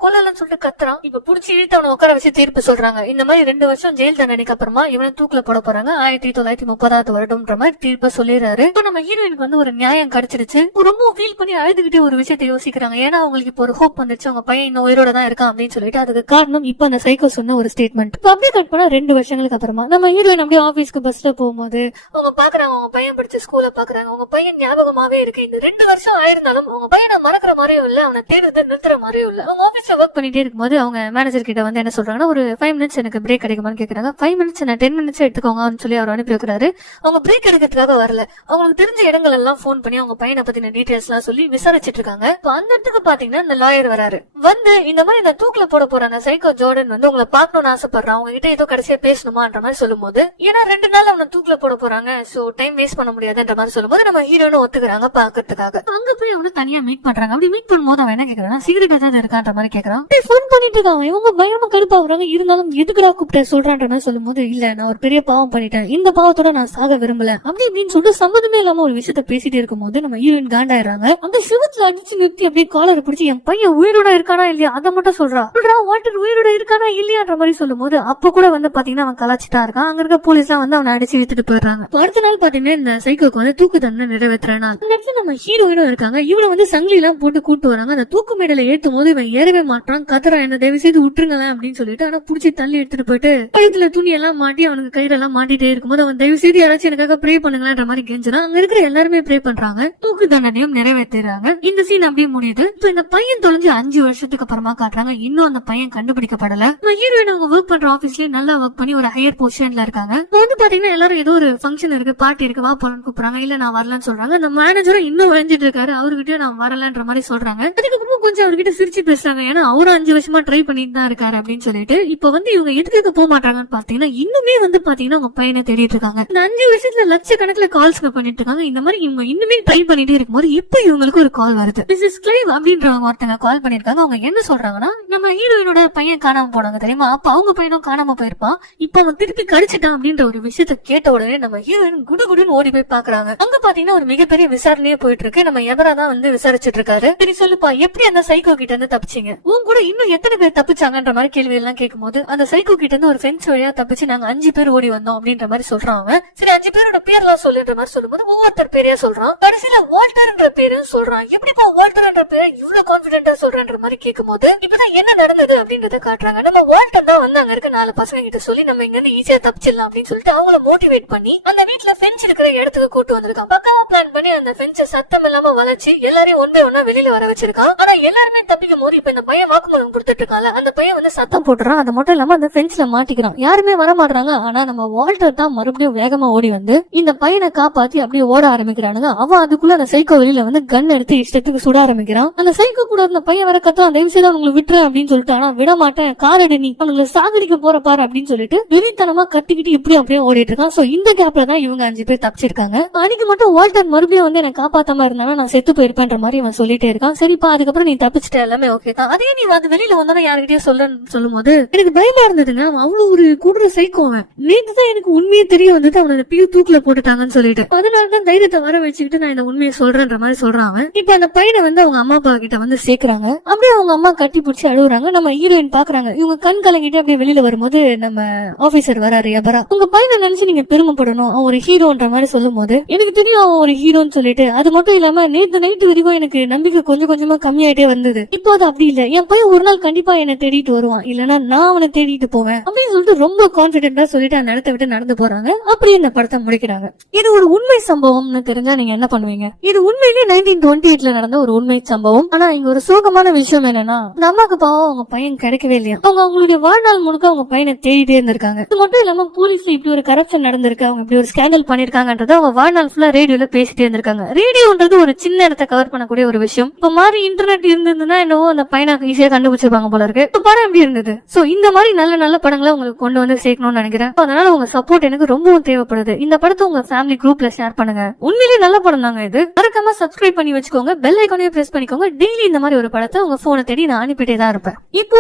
கொல்லலன்னு சொல்லிட்டு கத்துறான். இப்ப புடிச்சு இழுத்து அவனை உட்கார வச்சு தீர்ப்பு சொல்றாங்க. இந்த மாதிரி 2 வருஷம் ஜெயில் தண்டனைக்கு அப்புறமா இவனை தூக்கில போட போறாங்க 1930 வருடம்ன்ற மாதிரி தீர்ப்ப சொல்லிடுறாரு. இப்ப நம்ம ஹீரோயினுக்கு வந்து ஒரு நியாயம் கிடைச்சிருச்சு. ரொம்ப ஃபீல் பண்ணி அழுதுகிட்டே ஒரு விஷயத்தை யோசிக்கிறாங்க. ஏன்னா அவங்களுக்கு இப்ப ஒரு ஹோப் வந்துச்சு, அவங்க பையன் இன்னும் உயிரோட தான் இருக்கான் அப்படின்னு சொல்லிட்டு. அதுக்கு காரணம் இப்ப அந்த சைக்கோ சொன்ன ஒரு ஸ்டேட்மெண்ட். அப்படியே கட் பண்ணா 2 வருஷங்களுக்கு அப்புறமா நம்ம ஹீரோயின் அப்படியே ஆபீஸ்க்கு பஸ்ல போகும்போது அவங்க பாக்குறாங்க, அவங்க பையன் படிச்ச ஸ்கூல்ல பாக்குறாங்க, அவங்க பையன் ஞாபகமாவே இருக்கு. இந்த 2 வருஷம் ஆயிருந்தாலும் அவங்க பையனை மறக்கிற மாதிரியும் இல்ல, அவனை தேடுறத நிறுத்துற மாதிரியும் இல்ல. அவங்க ஆபீஸ்ல ஒர்க் பண்ணிட்டே இருக்கும்போது அவங்க மேனேஜர் கிட்ட வந்து என்ன சொல்றாங்கன்னா, ஒரு 5 மினிட்ஸ் எனக்கு பிரேக் கிடைக்குமான்னு கேக்குறாங்க. 5 மினிட்ஸ் என்ன 10 மினிட்ஸ் எடுத்துக்கோங்கன்னு சொல்லி அவர் அனுப்பி வைக்கிறாரு. அவங்க பிரேக் எடுக்கிறதுக்காக வரல, அவங்களுக்கு தெரிஞ்ச இடங்கள் எல்லாம் போன் பண்ணி அவங்க பையனை பத்தின டீடைல்ஸ் எல்லாம் சொல்லி விசாரிச்சிட்டு இருக்காங்க. அந்த இடத்துக்கு பாத்தீங்கன்னா இந்த லாயர் வராரு. வந்து இந்த மாதிரி இந்த தூக்கில போட போற அந்த சைக்கோ ஜோர்டன் வந்து உங்களை பாக்கணும்னு ஆசைப்படுறான், அவங்க கிட்ட ஏதோ கடைசியா பேசணுமான்ற மாதிரி சொல்லும் போது, ஏன்னா 2 நாள் அவனை தூக்கில போட போறாங்க, சோ டைம் வேஸ்ட் பண்ண முடியாதுன்ற மாதிரி சொல்லும் போது நம்ம ஹீரோனும் ஒத்துக்கிறாங்க பாக்குறதுக்காக. அங்க போய் அவனு தனியா மீட் பண்றாங்க. அப்படி மீட் பண்ணும்போது அவன் என்ன கேக்குறான், சிகரெட் ஏதாவது இருக்கான்ற மாதிரி கேக்குறான். போன் பண்ணிட்டு இருக்காங்க. இவங்க பயமா கடுப்பாக்குறாங்க. இருந்தாலும் எதுக்குடா கூப்பிட்ட சொல்றான்ற மாதிரி சொல்லும் போது, இல்ல நான் ஒரு பெரிய பாவம் பண்ணிட்டேன், இந்த பாவத்தோட நான் சாக விரும்பல அப்படி இப்படின்னு சொல்லிட்டு சம்மந்தமே இல்லாம ஒரு விஷயத்த பேசிட்டு இருக்கும் போது நம்ம ஹீரோயின் காண்டாயிராங்க. அந்த சிவத்துல அடிச்சு நிறுத்தி அப்படியே காலரை பிடிச்சி என் பையன் உயிரோட இருக்கானா இல்லையா அதை மட்டும் சொல்றா. வாட்டர் உயிரோட இருக்கானா இல்லையான்ற மாதிரி சொல்லும் போது அப்ப கூட வந்து பாத்தீங்கன்னா அவன் கலாச்சிட்டா இருக்கான். அங்க இருக்க போலீஸ் எல்லாம் வந்து அவனை அடிச்சு வித்துட்டு போயிடுறாங்க. அடுத்த நாள் பாத்தீங்கன்னா இந்த சைக்கோக்கு வந்து தூக்கு தண்டனை நிறைவேற்ற நாள். அந்த இடத்துல நம்ம ஹீரோயினும் இருக்காங்க. இவனை வந்து சங்கிலி எல்லாம் போட்டு கூட்டு வராங்க. அந்த தூக்கு மேடையில ஏத்தும் போது இவன் ஏறவே மாட்டான். கதறா, என்ன தயவு செய்து விட்டுருங்களேன் அப்படின்னு சொல்லிட்டு. ஆனா புடிச்சு தள்ளி எடுத்துட்டு போயிட்டு கழுத்துல துணி எல்லாம் மாட்டி அவனுக்கு கயிறு எல்லாம் மாட்டிட்டே இருக்கும்போது அவன் தயவு செய்து யாராச்சும் எனக்காக ப்ரே பண்ணுங்களேன்ற மாதிரி கெஞ்சுறான். அங்க இருக்கிற எல்லாருமே ப்ரே பண்றாங்க. தூக்கு தண்டனையும் நிறைவேற்றுறாங்க. இந்த சீன் அப்படியே முடியுது. இப்ப இந்த பையன் தொலைஞ்சு 5 வருஷத்துக்கு அப்புறமா காட்டுறாங்க. இன்னும் அந்த பையன் கண்டுபிடிக்கப்படல. ஹீரோயின் அவங்க ஒர்க் பண்ற ஆபீஸ்லயே நல்லா ஒர்க் பண்ணி ஒரு ஹையர் பொசிஷன்ல இருக்காங்க. வந்து பாத்தீங்கன்னா எல்லாரும் ஏதோ ஒரு ஃபங்க்ஷன் இருக்கு, பார்ட்டி இருக்கு, வா போலன்னு கூப்பிடுறாங்க. இல்ல நான் வரலன்னு சொல்றாங்க. அந்த மேனேஜரும் இன்னும் வரைஞ்சிட்டு இருக்காரு, அவர்கிட்ட நான் வரலன்ற மாதிரி சொல்றாங்க. அதுக்கப்புறம் கொஞ்சம் அவர்கிட்ட சிரிச்சு பேசுறாங்க. ஏன்னா அவரும் 5 வருஷமா ட்ரை பண்ணிட்டு தான் இருக்காரு அப்படின்னு சொல்லிட்டு. இப்ப வந்து இவங்க எதுக்கு போக மாட்டாங்கன்னு பாத்தீங்கன்னா இன்னுமே வந்து பாத்தீங்கன்னா அவங்க பையனை தேடிட்டு இருக்காங்க. இந்த 5 வருஷத்துல லட்சக்கணக்கில் கால்ஸ் பண்ணிட்டு இருக்காங்க. இந்த மாதிரி இவங்க இன்னுமே ட்ரை பண்ணிட்டே இருக்கும்போது இப்ப இவங்களுக்கு ஒரு கால் வருது. மிஸ்ஸஸ் கிளைவ் அப்படின்றவங்க ஒருத்தங்க கால் பண்ணிருக்காங்க. அவங்க என்ன சொல்றாங்கன்னா, நம்ம ஹீரோயினோட பையன் காணாம போனாங்க தெரியுமா, அப்ப அவங்க பையனும் காணாம போயிருப்பான், இப்ப அவன் திருப்பி கடிச்சிட்டான் அப்படின்ற ஒரு விஷயத்த கேட்ட உடனே நம்ம ஹீரோயின் குடுகுடுன்னு ஓடி போய் பாக்குறாங்க. அங்க பாத்தீங்கன்னா ஒரு மிகப்பெரிய விசாரணையே போயிட்டு இருக்கு. நம்ம எவரா தான் வந்து விசாரிச்சுட்டு இருக்காரு. சரி சொல்லுப்பா, எப்படி அந்த சைக்கோ கிட்ட இருந்து தப்பிச்சீங்க, உன் கூட இன்னும் எத்தனை பேர் தப்பிச்சாங்கன்ற மாதிரி கேள்வி எல்லாம் கேட்கும் போது, அந்த சைக்கோ கிட்ட இருந்து ஒரு ஃபென்ஸ் வழியா தப்பிச்சு நாங்க 5 பேர் ஓடி வந்தோம் அப்படின்ற மாதிரி சொல்றாங்க. சரி 5 பேரோட பேர்லாம் சொல்லுன்ற மாதிரி சொல்லும்போது ஒவ்வொருத்தர் பேரையா சொல்றான். கடைசியில வால்டர்ன்ற பேரும் சொல்றான். எப்படிப்பா வால்டர்ன்ற பேர் இவ்வளவு கான்பிடென்டா சொல்றன்ற மாதிரி கேட்கும் போது இப்பதான் என்ன நடந்தது அப்படின்றத காட்டுறாங்க. நம்ம வால்டர் தான் வந்து அங்க இருக்க 4 பசங்க கிட்ட சொல்லி நம்ம இங்க இருந்து ஈஸியா தப்பிச்சிடலாம் அப்படின்னு சொல்லிட்டு அவங்கள மோட்டிவேட் பண்ணி அந்த வீட்டுல ஃபென்ஸ் இருக்கிற இடத்துக்கு கூட்டு வந்திருக்கான். பக்காவா பிளான் பண்ணி அந்த ஃபென்ஸ் சத்தம் இல்லாம வளைச்சு எல்லாரையும் ஒன்றே ஒன்னா வெளியில வர வச்சிருக்கான். ஆனா எல்லாருமே தப்பிக்கும் போது இப்ப இந்த பையன் வாக்குமூலம் கொடுத்துட்டு இருக்காங்க. அந்த பையன் வந்து சத்தம் போட்டுறான். அது மட்டும் இல்லாம அந்த ஃபென்ஸ்ல மாட்டிக்கிறான். யாருமே வர மாட்டாங்க. ஆனா நம்ம வால்டர் தான் மறுபடியும் வேகமா ஓடி வந்து இந்த பையனை காப்பாத்தி அப்படியே ஓட ஆரம்பிக்கிறானுங்க. அவன் அதுக்குள்ள அந்த சைக்கோ வெளியில வந்து கன் எடுத்து இஷ்டத்துக்கு சுட ஆரம்பிக்கிறான். அந்த சைக்கோ கூட அந்த பையன் வர கத்தான், தயவு செய்து அவங்களை விட்டுறேன் அப்படின்னு சொல்லிட்டு, ஆனா விட மாட்டேன், கார் எடு, நீ அவங்களை சாகடிக்க போற பாரு அப்படின்னு சொல்லிட்டு வெறித்தனமா கத்திக்கிட்டு இப்படி அப்படியே ஓடிட்டு இருக்கான். சோ இந்த கேப்ல தான் இவங்க 5 பேர் தப்பிச்சிருக்காங்க. அன்னைக்கு மட்டும் வால்டர் மறுபடியும் வந்து எனக்கு காப்பாத்தாம இருந்தானா நான் செத்து போயிருப்பேன்ற மாதிரி அவன் சொல்லிட்டே இருக்கான். சரிப்பா, அதுக்கப்புறம் நீ தப்பிச்சிட்ட, எல்லாமே ஓகே தான். அதே நீ அது வெளியில வந்தா யாருக்கிட்டே சொல்லும் போது எனக்கு பயமா இருந்ததுங்க. அவன் அவ்வளவு ஒரு கூடுற சைக்கோ. அவன் நேற்றுதான் எனக்கு உண்மையே தெரிய வந்தது, அவனோட பியூ தூக்குல போட்டுட்டாங்கன்னு சொல்லிட்டு, அதனாலதான் தைரியத்தை வர வச்சுக்கிட்டு நான் இந்த உண்மையை சொல்றேன்ற மாதிரி சொல்றான் அவன். இப்ப அந்த பையனை வந்து அவங்க அம்மா அப்பா கிட்ட வந்து சேர்க்கறாங்க. அப்படியே அவங்க அம்மா கட்டி பிடிச்சி அழுகுறாங்க. நம்ம ஹீரோயின் பாக்குறாங்க. இவங்க கண் கலங்கிட்டு அப்படியே வெளியில வரும்போது நம்ம ஆபீசர் வராரு, எபரா. உங்க பையனை நினைச்சு நீங்க பெருமைப்படணும், அவன் ஒரு ஹீரோன்ற மாதிரி சொல்லும் போது எனக்கு தெரியும் அவன் ஒரு ஹீரோன்னு சொல்லிட்டு. அது மட்டும் இல்லாம நேத்து நைட்டு வரைக்கும் எனக்கு நம்பிக்கை கொஞ்சம் கொஞ்சமா கம்மியாயிட்டே வந்தது. இப்போ அது அப்படி இல்ல, என் பையன் ஒரு நாள் கண்டிப்பா என்ன தேடிட்டு வருவான், இல்லன்னா நான் அவனை தேடிட்டு போவேன் அப்படின்னு சொல்லிட்டு ரொம்ப கான்பிடென்டா சொல்லிட்டு அந்த இடத்த விட்டு நடந்து போறாங்க. அப்படி இந்த படத்தை முடிக்கிறாங்க. இது ஒரு உண்மை சம்பவம்னு தெரிஞ்சா நீங்க என்ன பண்ணுவீங்க? இது உண்மையிலேயே 1928ல நடந்த ஒரு உண்மை சம்பவம். ஆனா இங்க ஒரு சோகமான விஷயம் என்னன்னா, இந்த அம்மாக்கு பாவம் அவங்க பையன் கிடைக்கவே இல்லையா. அவங்க அவங்களுடைய வாழ்நாள் முழுக்க அவங்க பையனை தேடிட்டே இருந்திருக்காங்க. இது மட்டும் இல்லாம போலீஸ்ல இப்படி ஒரு கரப்ஷன் நடந்திருக்கு, அவங்க இப்படி ஒரு ஸ்கேண்டல் பண்ணிருக்காங்கன்றத அவங்க வாழ்நாள் ஃபுல்லா ரேடியோல பேசிட்டே இருந்திருக்காங்க. ரேடியோன்றது ஒரு சின்ன இடத்தை கவர் பண்ணக்கூடிய ஒரு விஷயம். இப்ப மாதிரி இன்டர்நெட் இருந்ததுன்னா என்னவோ அந்த பையனை ஈஸியா கண்டுபிடிச்சிருப்பாங்க போல இருக்கு. இப்ப படம் எப்படி இருந்தது? சோ இந்த மாதிரி நல்ல நல்ல படங்களை உங்களுக்கு கொண்டு வந்து சேர்க்கணும்னு நினைக்கிறேன். அதனால உங்க சப்போர்ட் எனக்கு ரொம்பவும் தேவைப்படுது. இந்த படத்தை உங்க ஃபேமிலி குரூப்ல ஷேர் பண்ணுங்க. உண்மையிலேயே நல்ல படம் தாங்க இது. மறக்காம சப்ஸ்கிரைப் பண்ணி வச்சுக்கோங்க, பெல் ஐகானையும் பிரஸ் பண்ணிக்கோங்க. டெய்லி இந்த மாதிரி ஒரு படத்தை உங்க போனை தேடி நான் அனுப்பிட்டே தான் இருப்பேன். இப்போ